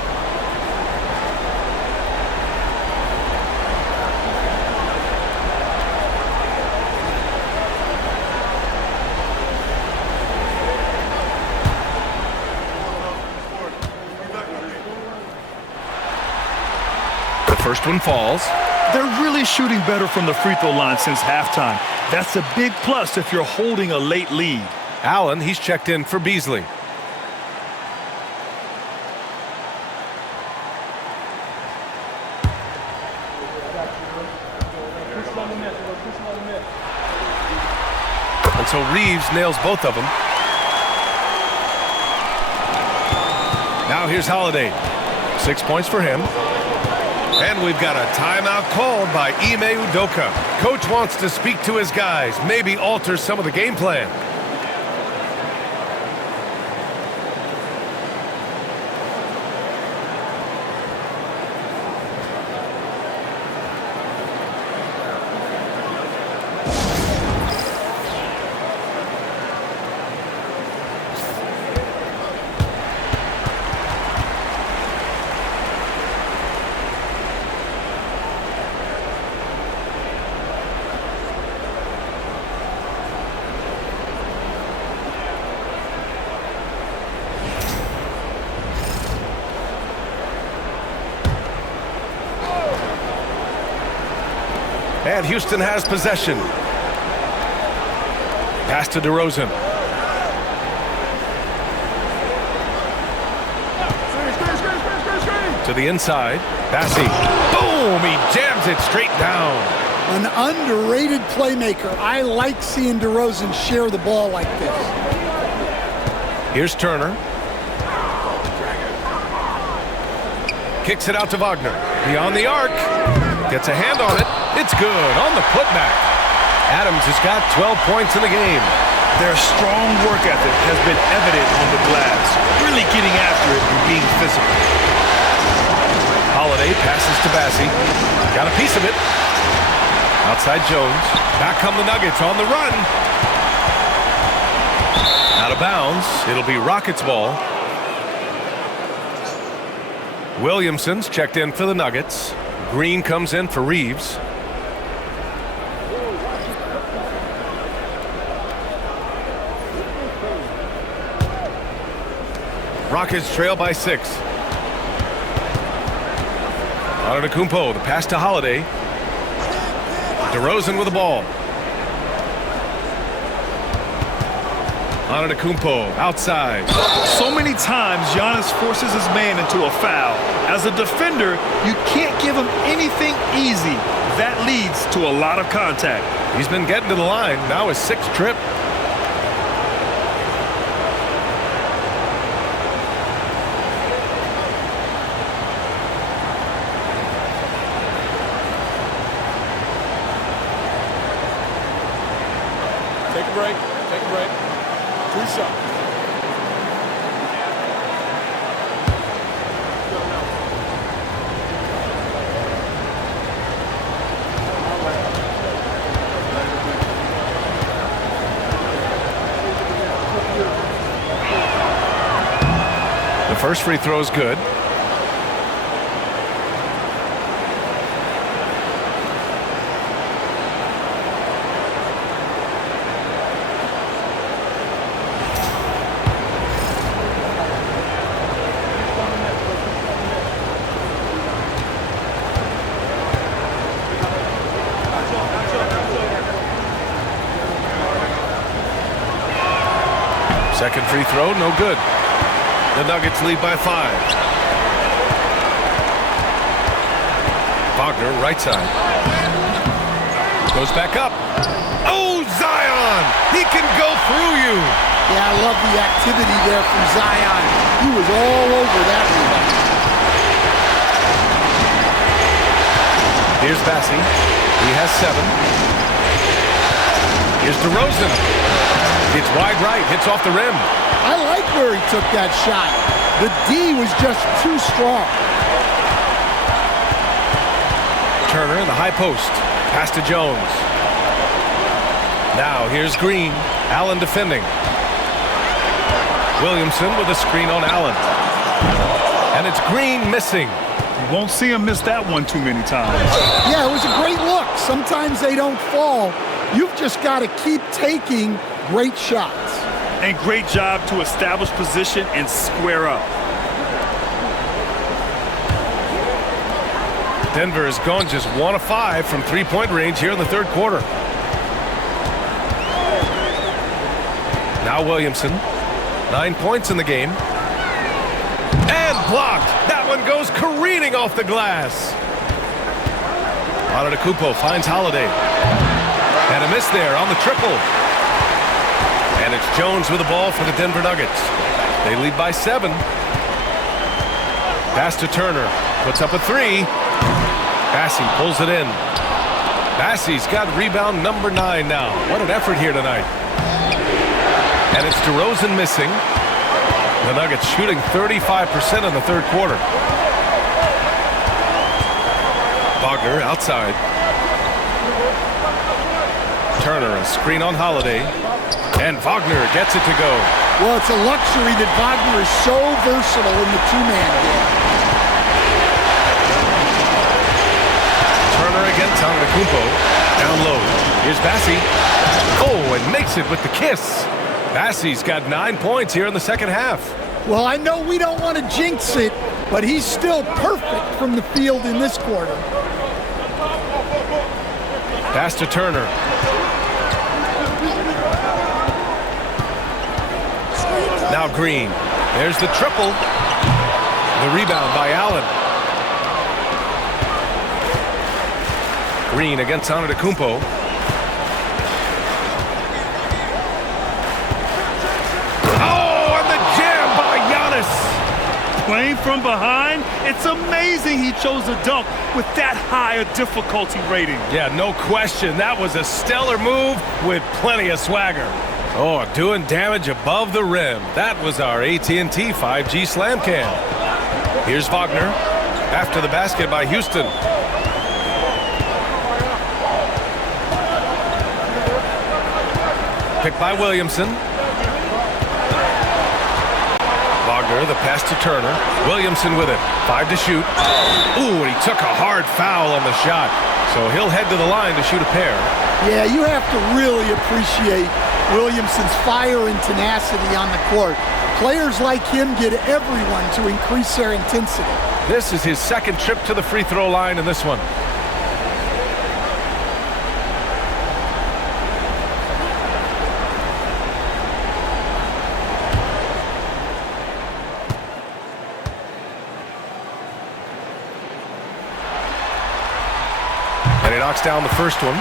The first one falls. They're really shooting better from the free throw line since halftime. That's a big plus if you're holding a late lead. Allen, he's checked in for Beasley. And so Reeves nails both of them. Now here's Holiday. 6 points for him. And we've got a timeout called by Ime Udoka. Coach wants to speak to his guys, maybe alter some of the game plan. And Houston has possession. Pass to DeRozan. To the inside. Bassi. Boom! He jams it straight down. An underrated playmaker. I like seeing DeRozan share the ball like this. Here's Turner. Kicks it out to Wagner. Beyond the arc. Gets a hand on it. It's good on the putback. Adams has got 12 points in the game. Their strong work ethic has been evident on the glass, really getting after it and being physical. Holiday passes to Bassi. Got a piece of it. Outside Jones. Back come the Nuggets on the run. Out of bounds. It'll be Rockets ball. Williamson's checked in for the Nuggets. Green comes in for Reeves. Rockets trail by 6. Antetokounmpo, the pass to Holiday. DeRozan with the ball. Antetokounmpo outside. So many times Giannis forces his man into a foul. As a defender, you can't give him anything easy. That leads to a lot of contact. He's been getting to the line. Now his 6th trip. Take a break. Take a break. 2 shots. The first free throw is good. Second free throw, no good. The Nuggets lead by 5. Wagner, right side. Goes back up. Oh, Zion! He can go through you. Yeah, I love the activity there from Zion. He was all over that rebound. Here's Bassi. He has 7. Here's DeRozan. It's wide right, hits off the rim. I like where he took that shot. The D was just too strong. Turner in the high post. Pass to Jones. Now here's Green. Allen defending. Williamson with a screen on Allen. And it's Green missing. You won't see him miss that one too many times. Yeah, it was a great look. Sometimes they don't fall. You've just got to keep taking great shots. And great job to establish position and square up. Denver has gone just 1 of 5 from three-point range here in the third quarter. Now Williamson, 9 points in the game. And blocked. That one goes careening off the glass. Antetokounmpo finds Holiday. And a miss there on the triple. And it's Jones with the ball for the Denver Nuggets. They lead by 7. Pass to Turner. Puts up a 3. Bassey pulls it in. Bassey's got rebound number 9 now. What an effort here tonight. And it's DeRozan missing. The Nuggets shooting 35% in the third quarter. Wagner outside. Turner, a screen on Holiday. And Wagner gets it to go. Well, it's a luxury that Wagner is so versatile in the two-man game. Turner against Antetokounmpo. Down low. Here's Bassey. Oh, and makes it with the kiss. Bassey's got 9 points here in the second half. Well, I know we don't want to jinx it, but he's still perfect from the field in this quarter. Pass to Turner. Now Green. There's the triple. The rebound by Allen. Green against Antetokounmpo. Oh, and the jam by Giannis. Playing from behind, it's amazing he chose a dunk with that high a difficulty rating. Yeah, no question. That was a stellar move with plenty of swagger. Oh, doing damage above the rim. That was our AT&T 5G Slam Cam. Here's Wagner. After the basket by Houston. Picked by Williamson. Wagner, the pass to Turner. Williamson with it. 5 to shoot. Ooh, and he took a hard foul on the shot. So he'll head to the line to shoot a pair. Yeah, you have to really appreciate Williamson's fire and tenacity on the court. Players like him get everyone to increase their intensity. This is his second trip to the free throw line in this one. And he knocks down the first one.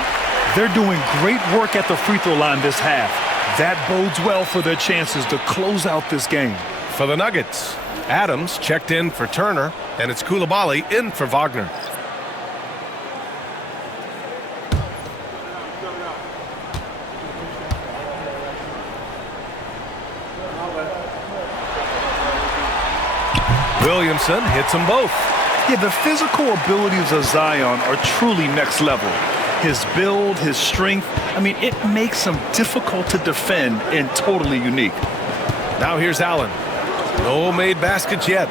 They're doing great work at the free throw line this half. That bodes well for their chances to close out this game. For the Nuggets, Adams checked in for Turner, and it's Coulibaly in for Wagner. Williamson hits them both. Yeah, the physical abilities of Zion are truly next level. His build, his strength, I mean, it makes him difficult to defend and totally unique. Now here's Allen. No made baskets yet.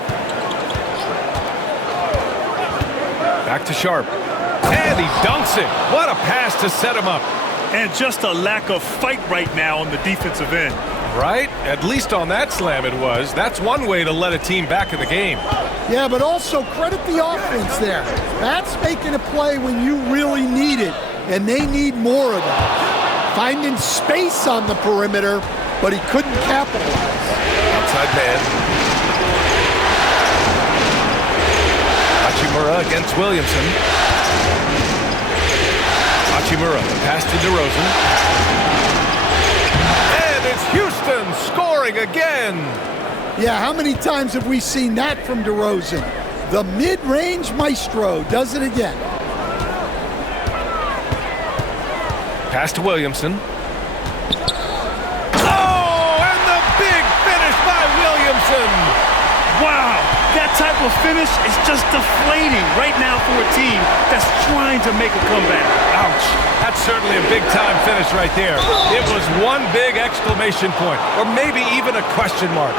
Back to Sharp. And he dunks it. What a pass to set him up. And just a lack of fight right now on the defensive end. Right? At least on that slam it was. That's one way to let a team back in the game. Yeah, but also credit the offense there. That's making a play when you really need it, and they need more of it. Finding space on the perimeter, but he couldn't capitalize. Outside man. Hachimura against Williamson. Hachimura, the pass to DeRozan. And it's Houston scoring again. Yeah, how many times have we seen that from DeRozan? The mid-range maestro does it again. Pass to Williamson. Oh, and the big finish by Williamson. Wow, that type of finish is just deflating right now for a team that's trying to make a comeback. Ouch. That's certainly a big-time finish right there. It was one big exclamation point, or maybe even a question mark.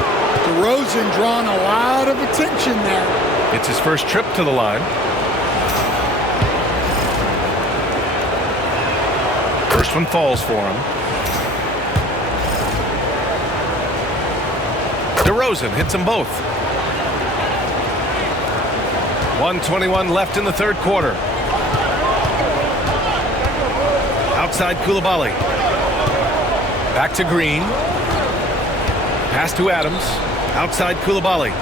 DeRozan drawing a lot of attention there. It's his first trip to the line. First one falls for him. DeRozan hits them both. 1:21 left in the third quarter. Outside Coulibaly. Back to Green. Pass to Adams. Outside Coulibaly.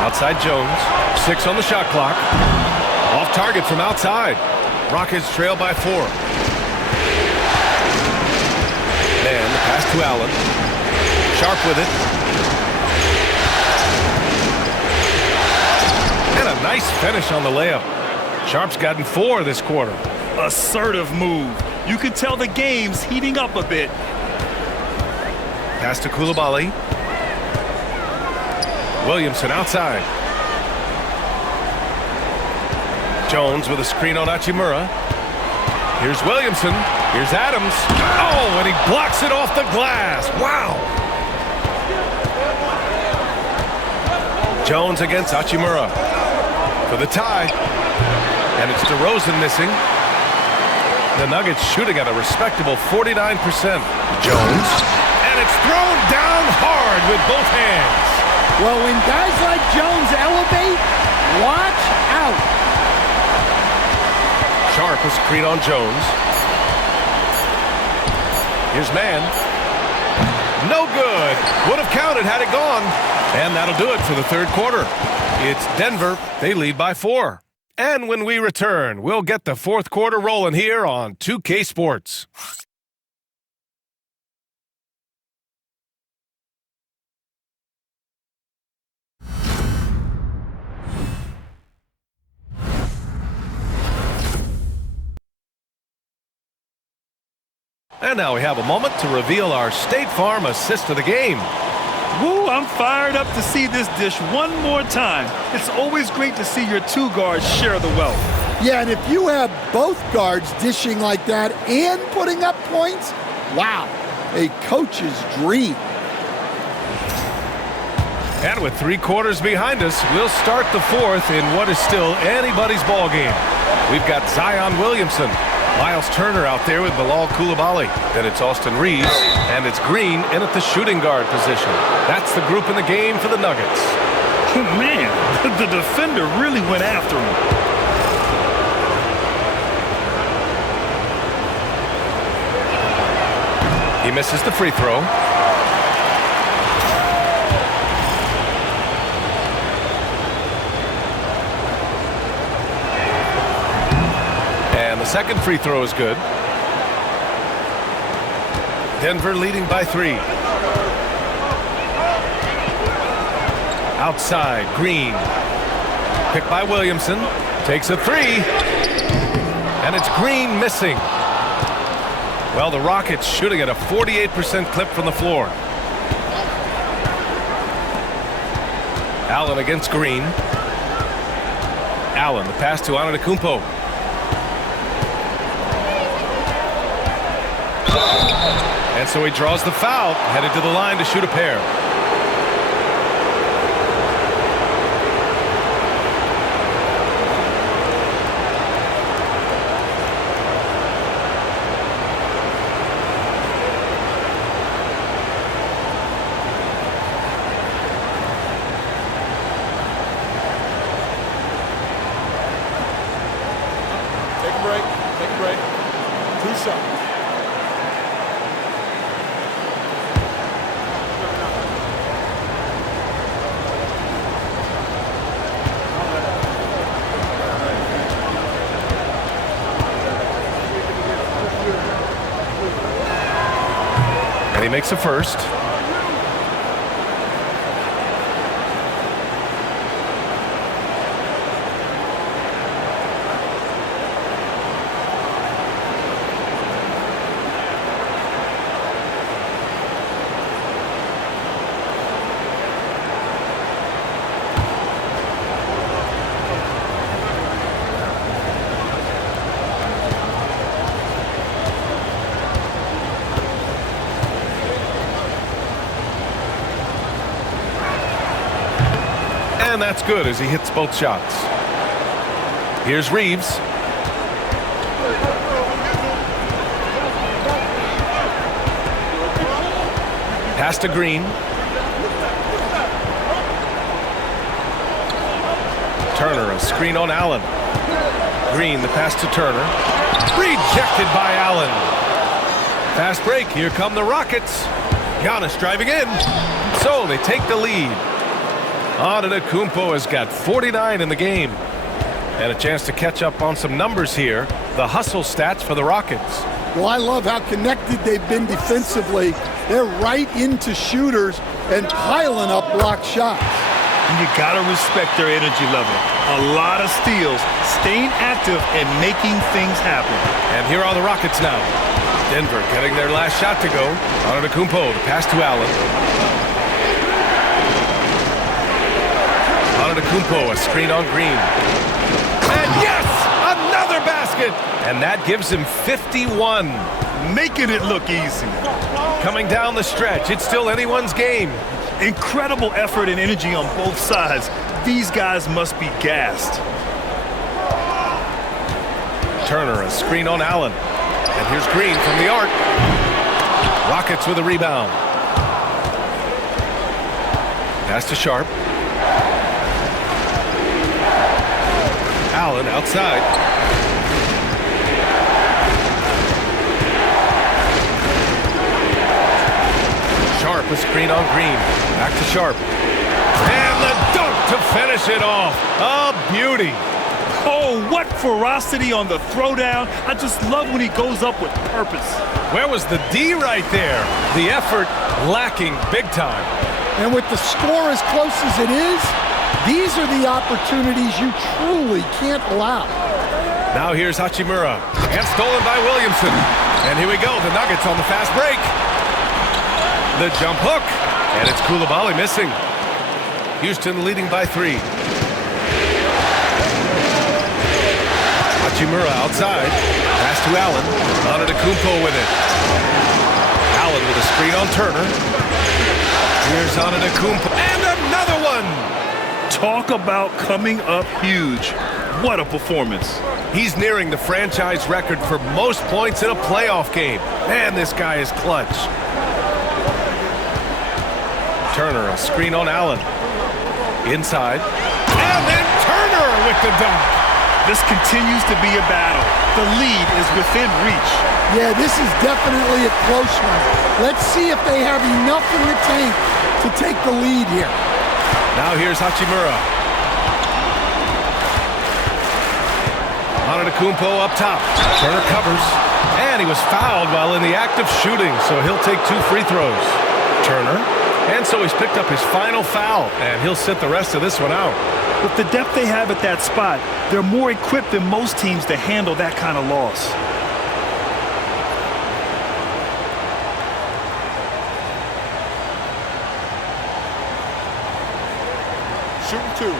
Outside Jones. 6 on the shot clock. Off target from outside. Rockets trail by 4. And the pass to Allen. Sharp with it. And a nice finish on the layup. Sharp's gotten 4 this quarter. Assertive move. You can tell the game's heating up a bit. Pass to Coulibaly. Williamson outside. Jones with a screen on Hachimura. Here's Williamson. Here's Adams. Oh, and he blocks it off the glass. Wow. Jones against Hachimura for the tie. And it's DeRozan missing. The Nuggets shooting at a respectable 49%. Jones. And it's thrown down hard with both hands. Well, when guys like Jones elevate, watch out. Sharp a screen on Jones. Here's Mann. No good. Would have counted had it gone. And that'll do it for the third quarter. It's Denver. They lead by 4. And when we return, we'll get the fourth quarter rolling here on 2K Sports. And now we have a moment to reveal our State Farm assist of the game. Woo, I'm fired up to see this dish one more time. It's always great to see your 2 guards share the wealth. Yeah, and if you have both guards dishing like that and putting up points, wow, a coach's dream. And with 3 quarters behind us, we'll start the fourth in what is still anybody's ball game. We've got Zion Williamson, Miles Turner out there with Bilal Coulibaly. Then it's Austin Reeves, and it's Green in at the shooting guard position. That's the group in the game for the Nuggets. Oh, man, the defender really went after him. He misses the free throw. And the second free throw is good. Denver leading by 3. Outside, Green. Picked by Williamson. Takes a 3. And it's Green missing. Well, the Rockets shooting at a 48% clip from the floor. Allen against Green. Allen, the pass to Antetokounmpo. And so he draws the foul, headed to the line to shoot a pair. Take a break. Take a break. 2 shots. And he makes a first. And that's good as he hits both shots. Here's Reeves. Pass to Green. Turner, a screen on Allen. Green, the pass to Turner. Rejected by Allen. Fast break. Here come the Rockets. Giannis driving in. So they take the lead. Antetokounmpo has got 49 in the game. And a chance to catch up on some numbers here. The hustle stats for the Rockets. Well, I love how connected they've been defensively. They're right into shooters and piling up block shots. And you gotta respect their energy level. A lot of steals, staying active and making things happen. And here are the Rockets now. Denver getting their last shot to go. Antetokounmpo, the pass to Allen. Antetokounmpo, a screen on Green. And yes, another basket. And that gives him 51. Making it look easy. Coming down the stretch, it's still anyone's game. Incredible effort and energy on both sides. These guys must be gassed. Turner, a screen on Allen. And here's Green from the arc. Rockets with a rebound. Pass to Sharp. Allen outside. Sharp, a screen on Green. Back to Sharp. And the dunk to finish it off. A beauty. Oh, what ferocity on the throwdown. I just love when he goes up with purpose. Where was the D right there? The effort lacking big time. And with the score as close as it is, these are the opportunities you truly can't allow. Now here's Hachimura. And stolen by Williamson. And here we go, the Nuggets on the fast break. The jump hook. And it's Coulibaly missing. Houston leading by 3. Hachimura outside. Pass to Allen. Antetokounmpo with it. Allen with a screen on Turner. Here's Antetokounmpo. And another one! Talk about coming up huge. What a performance. He's nearing the franchise record for most points in a playoff game. Man, this guy is clutch. Turner, a screen on Allen. Inside. And then Turner with the dunk. This continues to be a battle. The lead is within reach. Yeah, this is definitely a close one. Let's see if they have enough in the tank to take the lead here. Now here's Hachimura. Antetokounmpo up top. Turner covers. And he was fouled while in the act of shooting, so he'll take 2 free throws. Turner. And so he's picked up his final foul, and he'll sit the rest of this one out. With the depth they have at that spot, they're more equipped than most teams to handle that kind of loss. Shooting 2.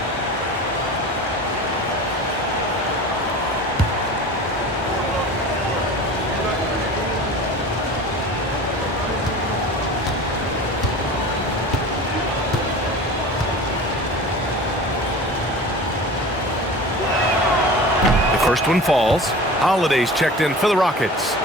First one falls. Holiday's checked in for the Rockets.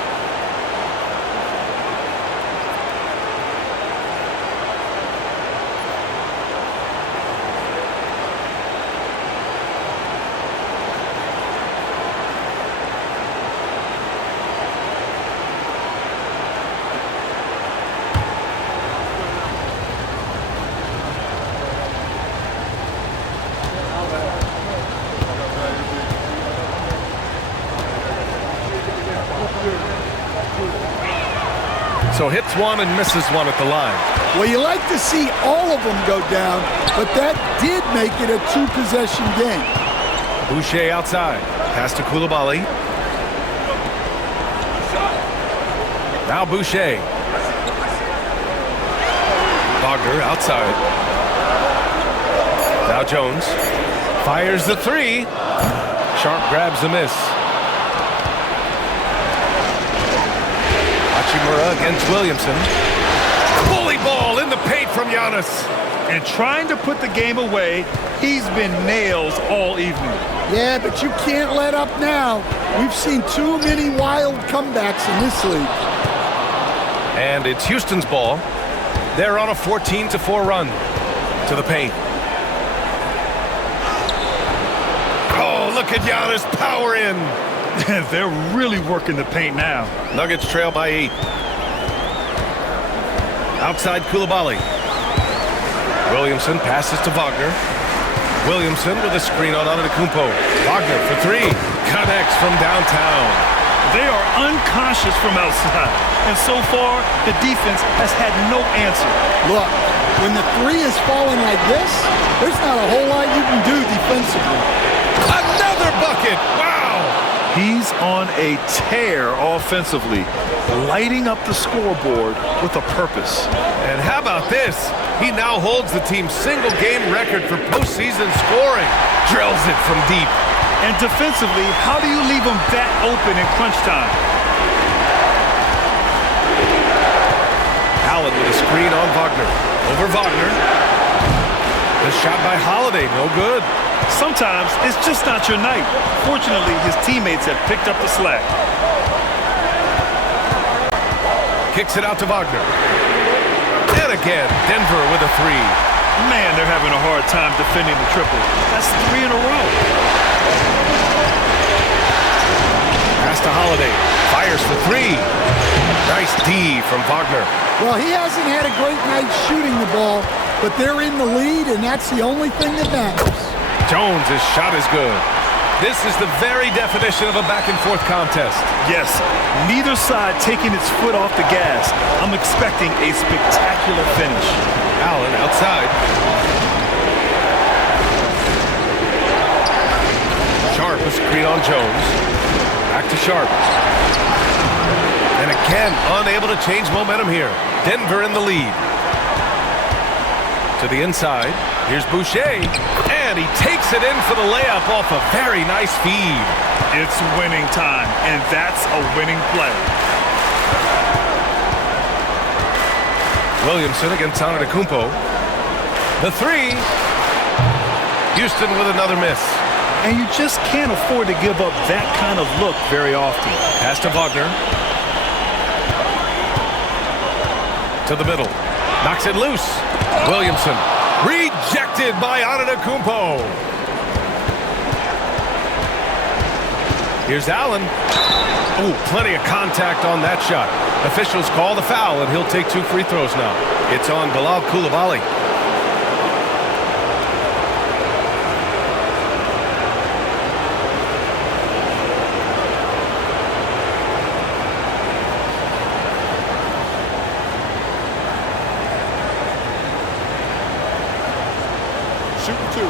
So hits one and misses one at the line. Well, you like to see all of them go down, but that did make it a 2-possession game. Boucher outside. Pass to Coulibaly. Now Boucher. Wagner outside. Now Jones. Fires the 3. Sharp grabs the miss. Hachimura against Williamson. Bully ball in the paint from Giannis. And trying to put the game away, he's been nails all evening. Yeah, but you can't let up now. We've seen too many wild comebacks in this league. And it's Houston's ball. They're on a 14-4 run to the paint. Oh, look at Giannis power in. They're really working the paint now. Nuggets trail by 8. Outside Koulibaly. Williamson passes to Wagner. Williamson with a screen on Antetokounmpo. Wagner for 3. Connects from downtown. They are unconscious from outside. And so far, the defense has had no answer. Look, when the 3 is falling like this, there's not a whole lot you can do defensively. Another bucket! Wow! He's on a tear offensively, lighting up the scoreboard with a purpose. And how about this? He now holds the team's single-game record for postseason scoring. Drills it from deep. And defensively, how do you leave him that open in crunch time? Allen with a screen on Wagner. Over Wagner. The shot by Holiday, no good. Sometimes it's just not your night. Fortunately, his teammates have picked up the slack. Kicks it out to Wagner. And again, Denver with a 3. Man, they're having a hard time defending the triple. That's 3 in a row. Pass to Holiday. Fires for 3. Nice D from Wagner. Well, he hasn't had a great night shooting the ball, but they're in the lead, and that's the only thing that matters. Jones' shot is good. This is the very definition of a back-and-forth contest. Yes, neither side taking its foot off the gas. I'm expecting a spectacular finish. Allen outside. Sharp a screen on Jones. Back to Sharp. And again, unable to change momentum here. Denver in the lead. To the inside. Here's Boucher. And he takes it in for the layup off a very nice feed. It's winning time, and that's a winning play. Williamson against Antetokounmpo. The 3. Houston with another miss. And you just can't afford to give up that kind of look very often. Pass to Wagner. To the middle. Knocks it loose. Williamson. Rejected by Antetokounmpo. Here's Allen. Ooh, plenty of contact on that shot. Officials call the foul, and he'll take 2 free throws now. It's on Bilal Koulibaly. Shooting 2.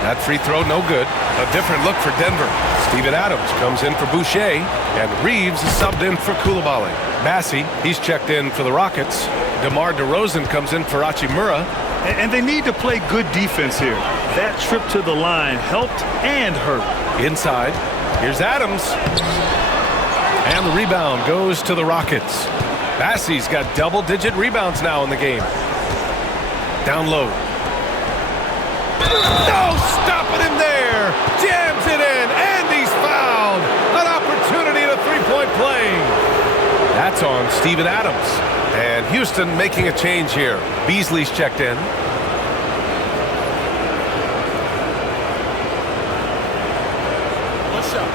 That free throw, no good. A different look for Denver. Steven Adams comes in for Boucher, and Reeves is subbed in for Koulibaly. Massey, he's checked in for the Rockets. DeMar DeRozan comes in for Hachimura. And they need to play good defense here. That trip to the line helped and hurt. Inside, here's Adams. And the rebound goes to the Rockets. Massey's got double-digit rebounds now in the game. Down low. No, stopping him there. Jams it in, and he's fouled. An opportunity at a three-point play. That's on Steven Adams. And Houston making a change here. Beasley's checked in. One shot.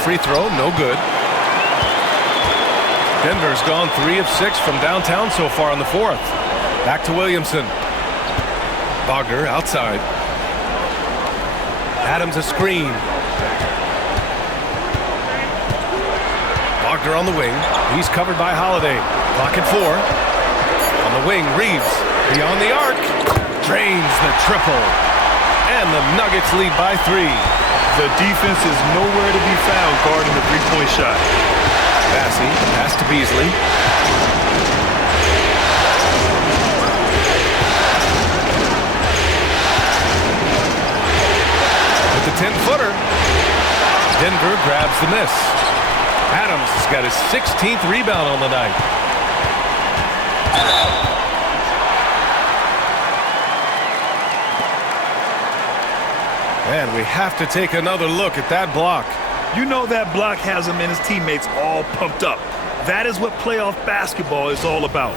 Free throw, no good. Denver's gone 3 of 6 from downtown so far in the 4th. Back to Williamson. Wagner outside. Adams a screen. Wagner on the wing. He's covered by Holiday. Clock at 4. On the wing, Reeves beyond the arc. Drains the triple. And the Nuggets lead by 3. The defense is nowhere to be found guarding the three-point shot. Bassey, pass to Beasley. With the 10-footer. Denver grabs the miss. Adams has got his 16th rebound on the night. And we have to take another look at that block. You know that block has him and his teammates all pumped up. That is what playoff basketball is all about.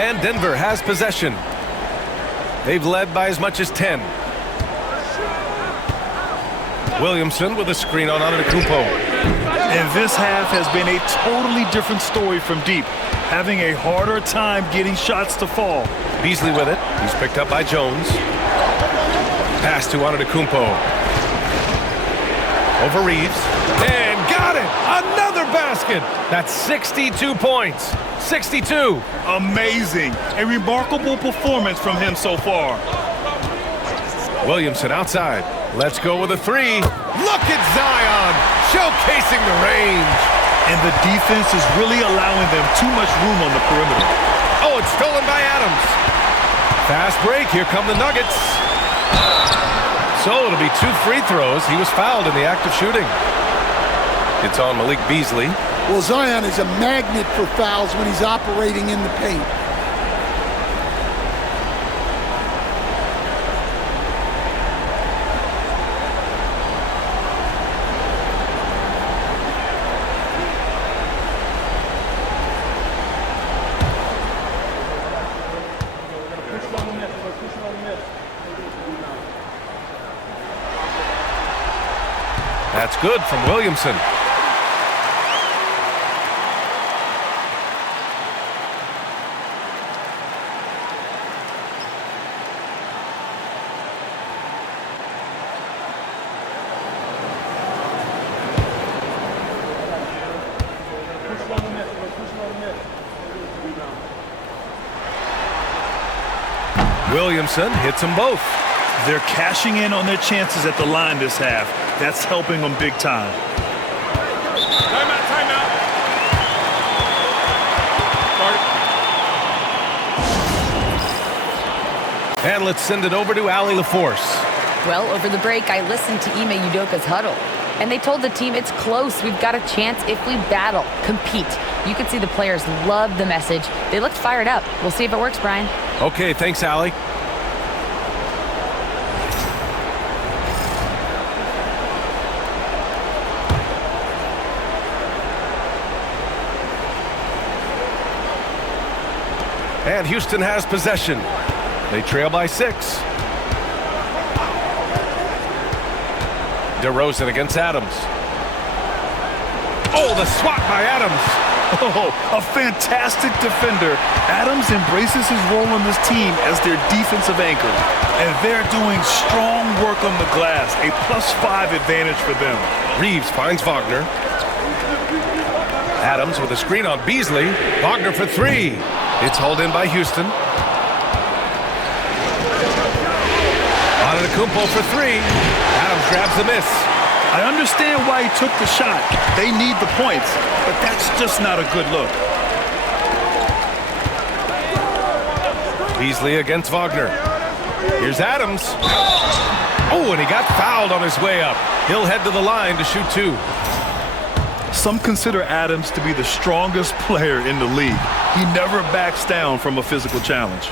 And Denver has possession. They've led by as much as 10. Williamson with a screen on Antetokounmpo. And this half has been a totally different story from deep, having a harder time getting shots to fall. Beasley with it. He's picked up by Jones. Pass to Antetokounmpo. Over Reeves. And got it! Another basket! That's 62 points. 62. Amazing. A remarkable performance from him so far. Williamson outside. Let's go with a 3. Look at Zion showcasing the range. And the defense is really allowing them too much room on the perimeter. Oh, it's stolen by Adams. Fast break. Here come the Nuggets. So it'll be 2 free throws. He was fouled in the act of shooting. It's on Malik Beasley. Well, Zion is a magnet for fouls when he's operating in the paint. That's good from Williamson. Williamson hits them both. They're cashing in on their chances at the line this half. That's helping them big time. Timeout, timeout. And let's send it over to Allie LaForce. Well, over the break, I listened to Ime Udoka's huddle, and they told the team it's close. We've got a chance if we battle, compete. You could see the players loved the message. They looked fired up. We'll see if it works, Brian. Okay, thanks, Allie. And Houston has possession. They trail by 6. DeRozan against Adams. Oh, the swat by Adams. Oh, a fantastic defender. Adams embraces his role on this team as their defensive anchor. And they're doing strong work on the glass, a +5 advantage for them. Reeves finds Wagner. Adams with a screen on Beasley. Wagner for 3. It's hauled in by Houston. Antetokounmpo for 3. Adams grabs the miss. I understand why he took the shot. They need the points, but that's just not a good look. Beasley against Wagner. Here's Adams. Oh, and he got fouled on his way up. He'll head to the line to shoot 2. Some consider Adams to be the strongest player in the league. He never backs down from a physical challenge.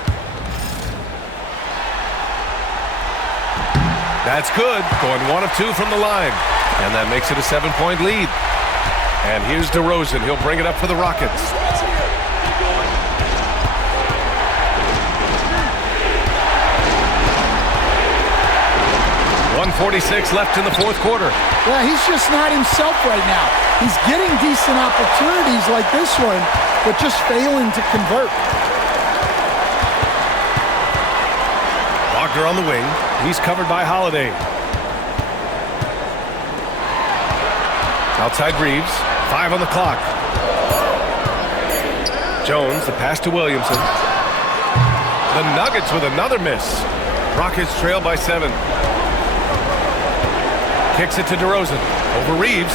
That's good. Going 1 of 2 from the line. And that makes it a 7-point lead. And here's DeRozan. He'll bring it up for the Rockets. 1:46 left in the 4th quarter. Yeah, he's just not himself right now. He's getting decent opportunities like this one, but just failing to convert. Wagner on the wing. He's covered by Holiday. Outside Reeves. 5 on the clock. Jones, the pass to Williamson. The Nuggets with another miss. Rockets trail by 7. Kicks it to DeRozan. Over Reeves.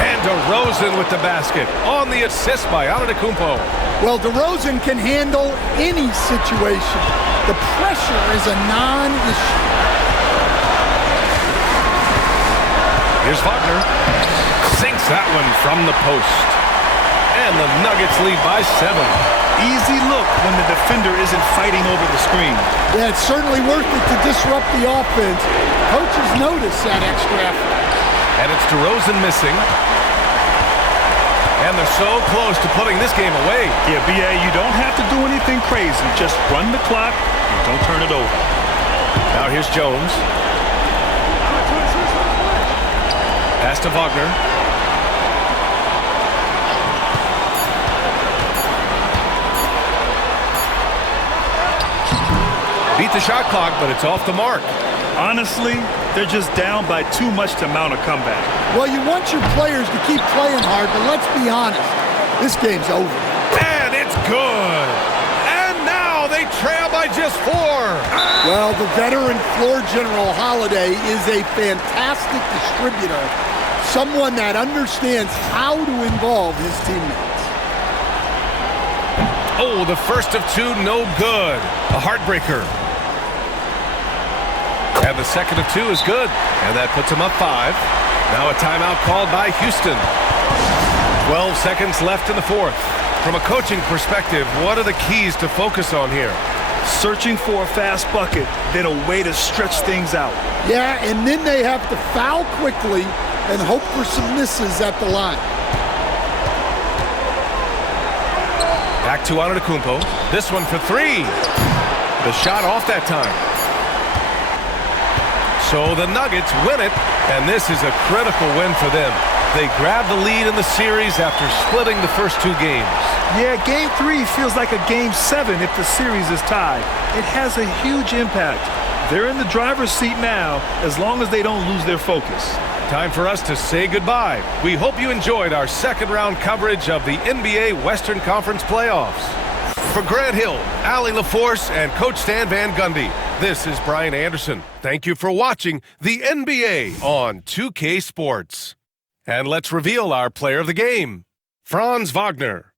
And DeRozan with the basket. On the assist by Antetokounmpo. Well, DeRozan can handle any situation. The pressure is a non-issue. Here's Wagner. Sinks that one from the post. And the Nuggets lead by 7. Easy look when the defender isn't fighting over the screen. Yeah, it's certainly worth it to disrupt the offense. Coaches notice that extra effort. And it's DeRozan missing. And they're so close to putting this game away. Yeah, BA, you don't have to do anything crazy. Just run the clock and don't turn it over. Now here's Jones. Pass to Wagner. Beat the shot clock, but it's off the mark. Honestly, they're just down by too much to mount a comeback. Well, you want your players to keep playing hard, but let's be honest. This game's over. And it's good. And now they trail by just 4. Well, the veteran floor general Holiday is a fantastic distributor. Someone that understands how to involve his teammates. Oh, the first of 2, no good. A heartbreaker. And the second of 2 is good. And that puts them up 5. Now a timeout called by Houston. 12 seconds left in the 4th. From a coaching perspective, what are the keys to focus on here? Searching for a fast bucket, then a way to stretch things out. Yeah, and then they have to foul quickly and hope for some misses at the line. Back to Antetokounmpo. This one for 3. The shot off that time. So the Nuggets win it, and this is a critical win for them. They grab the lead in the series after splitting the first 2 games. Yeah, Game 3 feels like a Game 7 if the series is tied. It has a huge impact. They're in the driver's seat now, as long as they don't lose their focus. Time for us to say goodbye. We hope you enjoyed our second-round coverage of the NBA Western Conference playoffs. For Grant Hill, Allie LaForce, and Coach Stan Van Gundy, this is Brian Anderson. Thank you for watching the NBA on 2K Sports. And let's reveal our player of the game, Franz Wagner.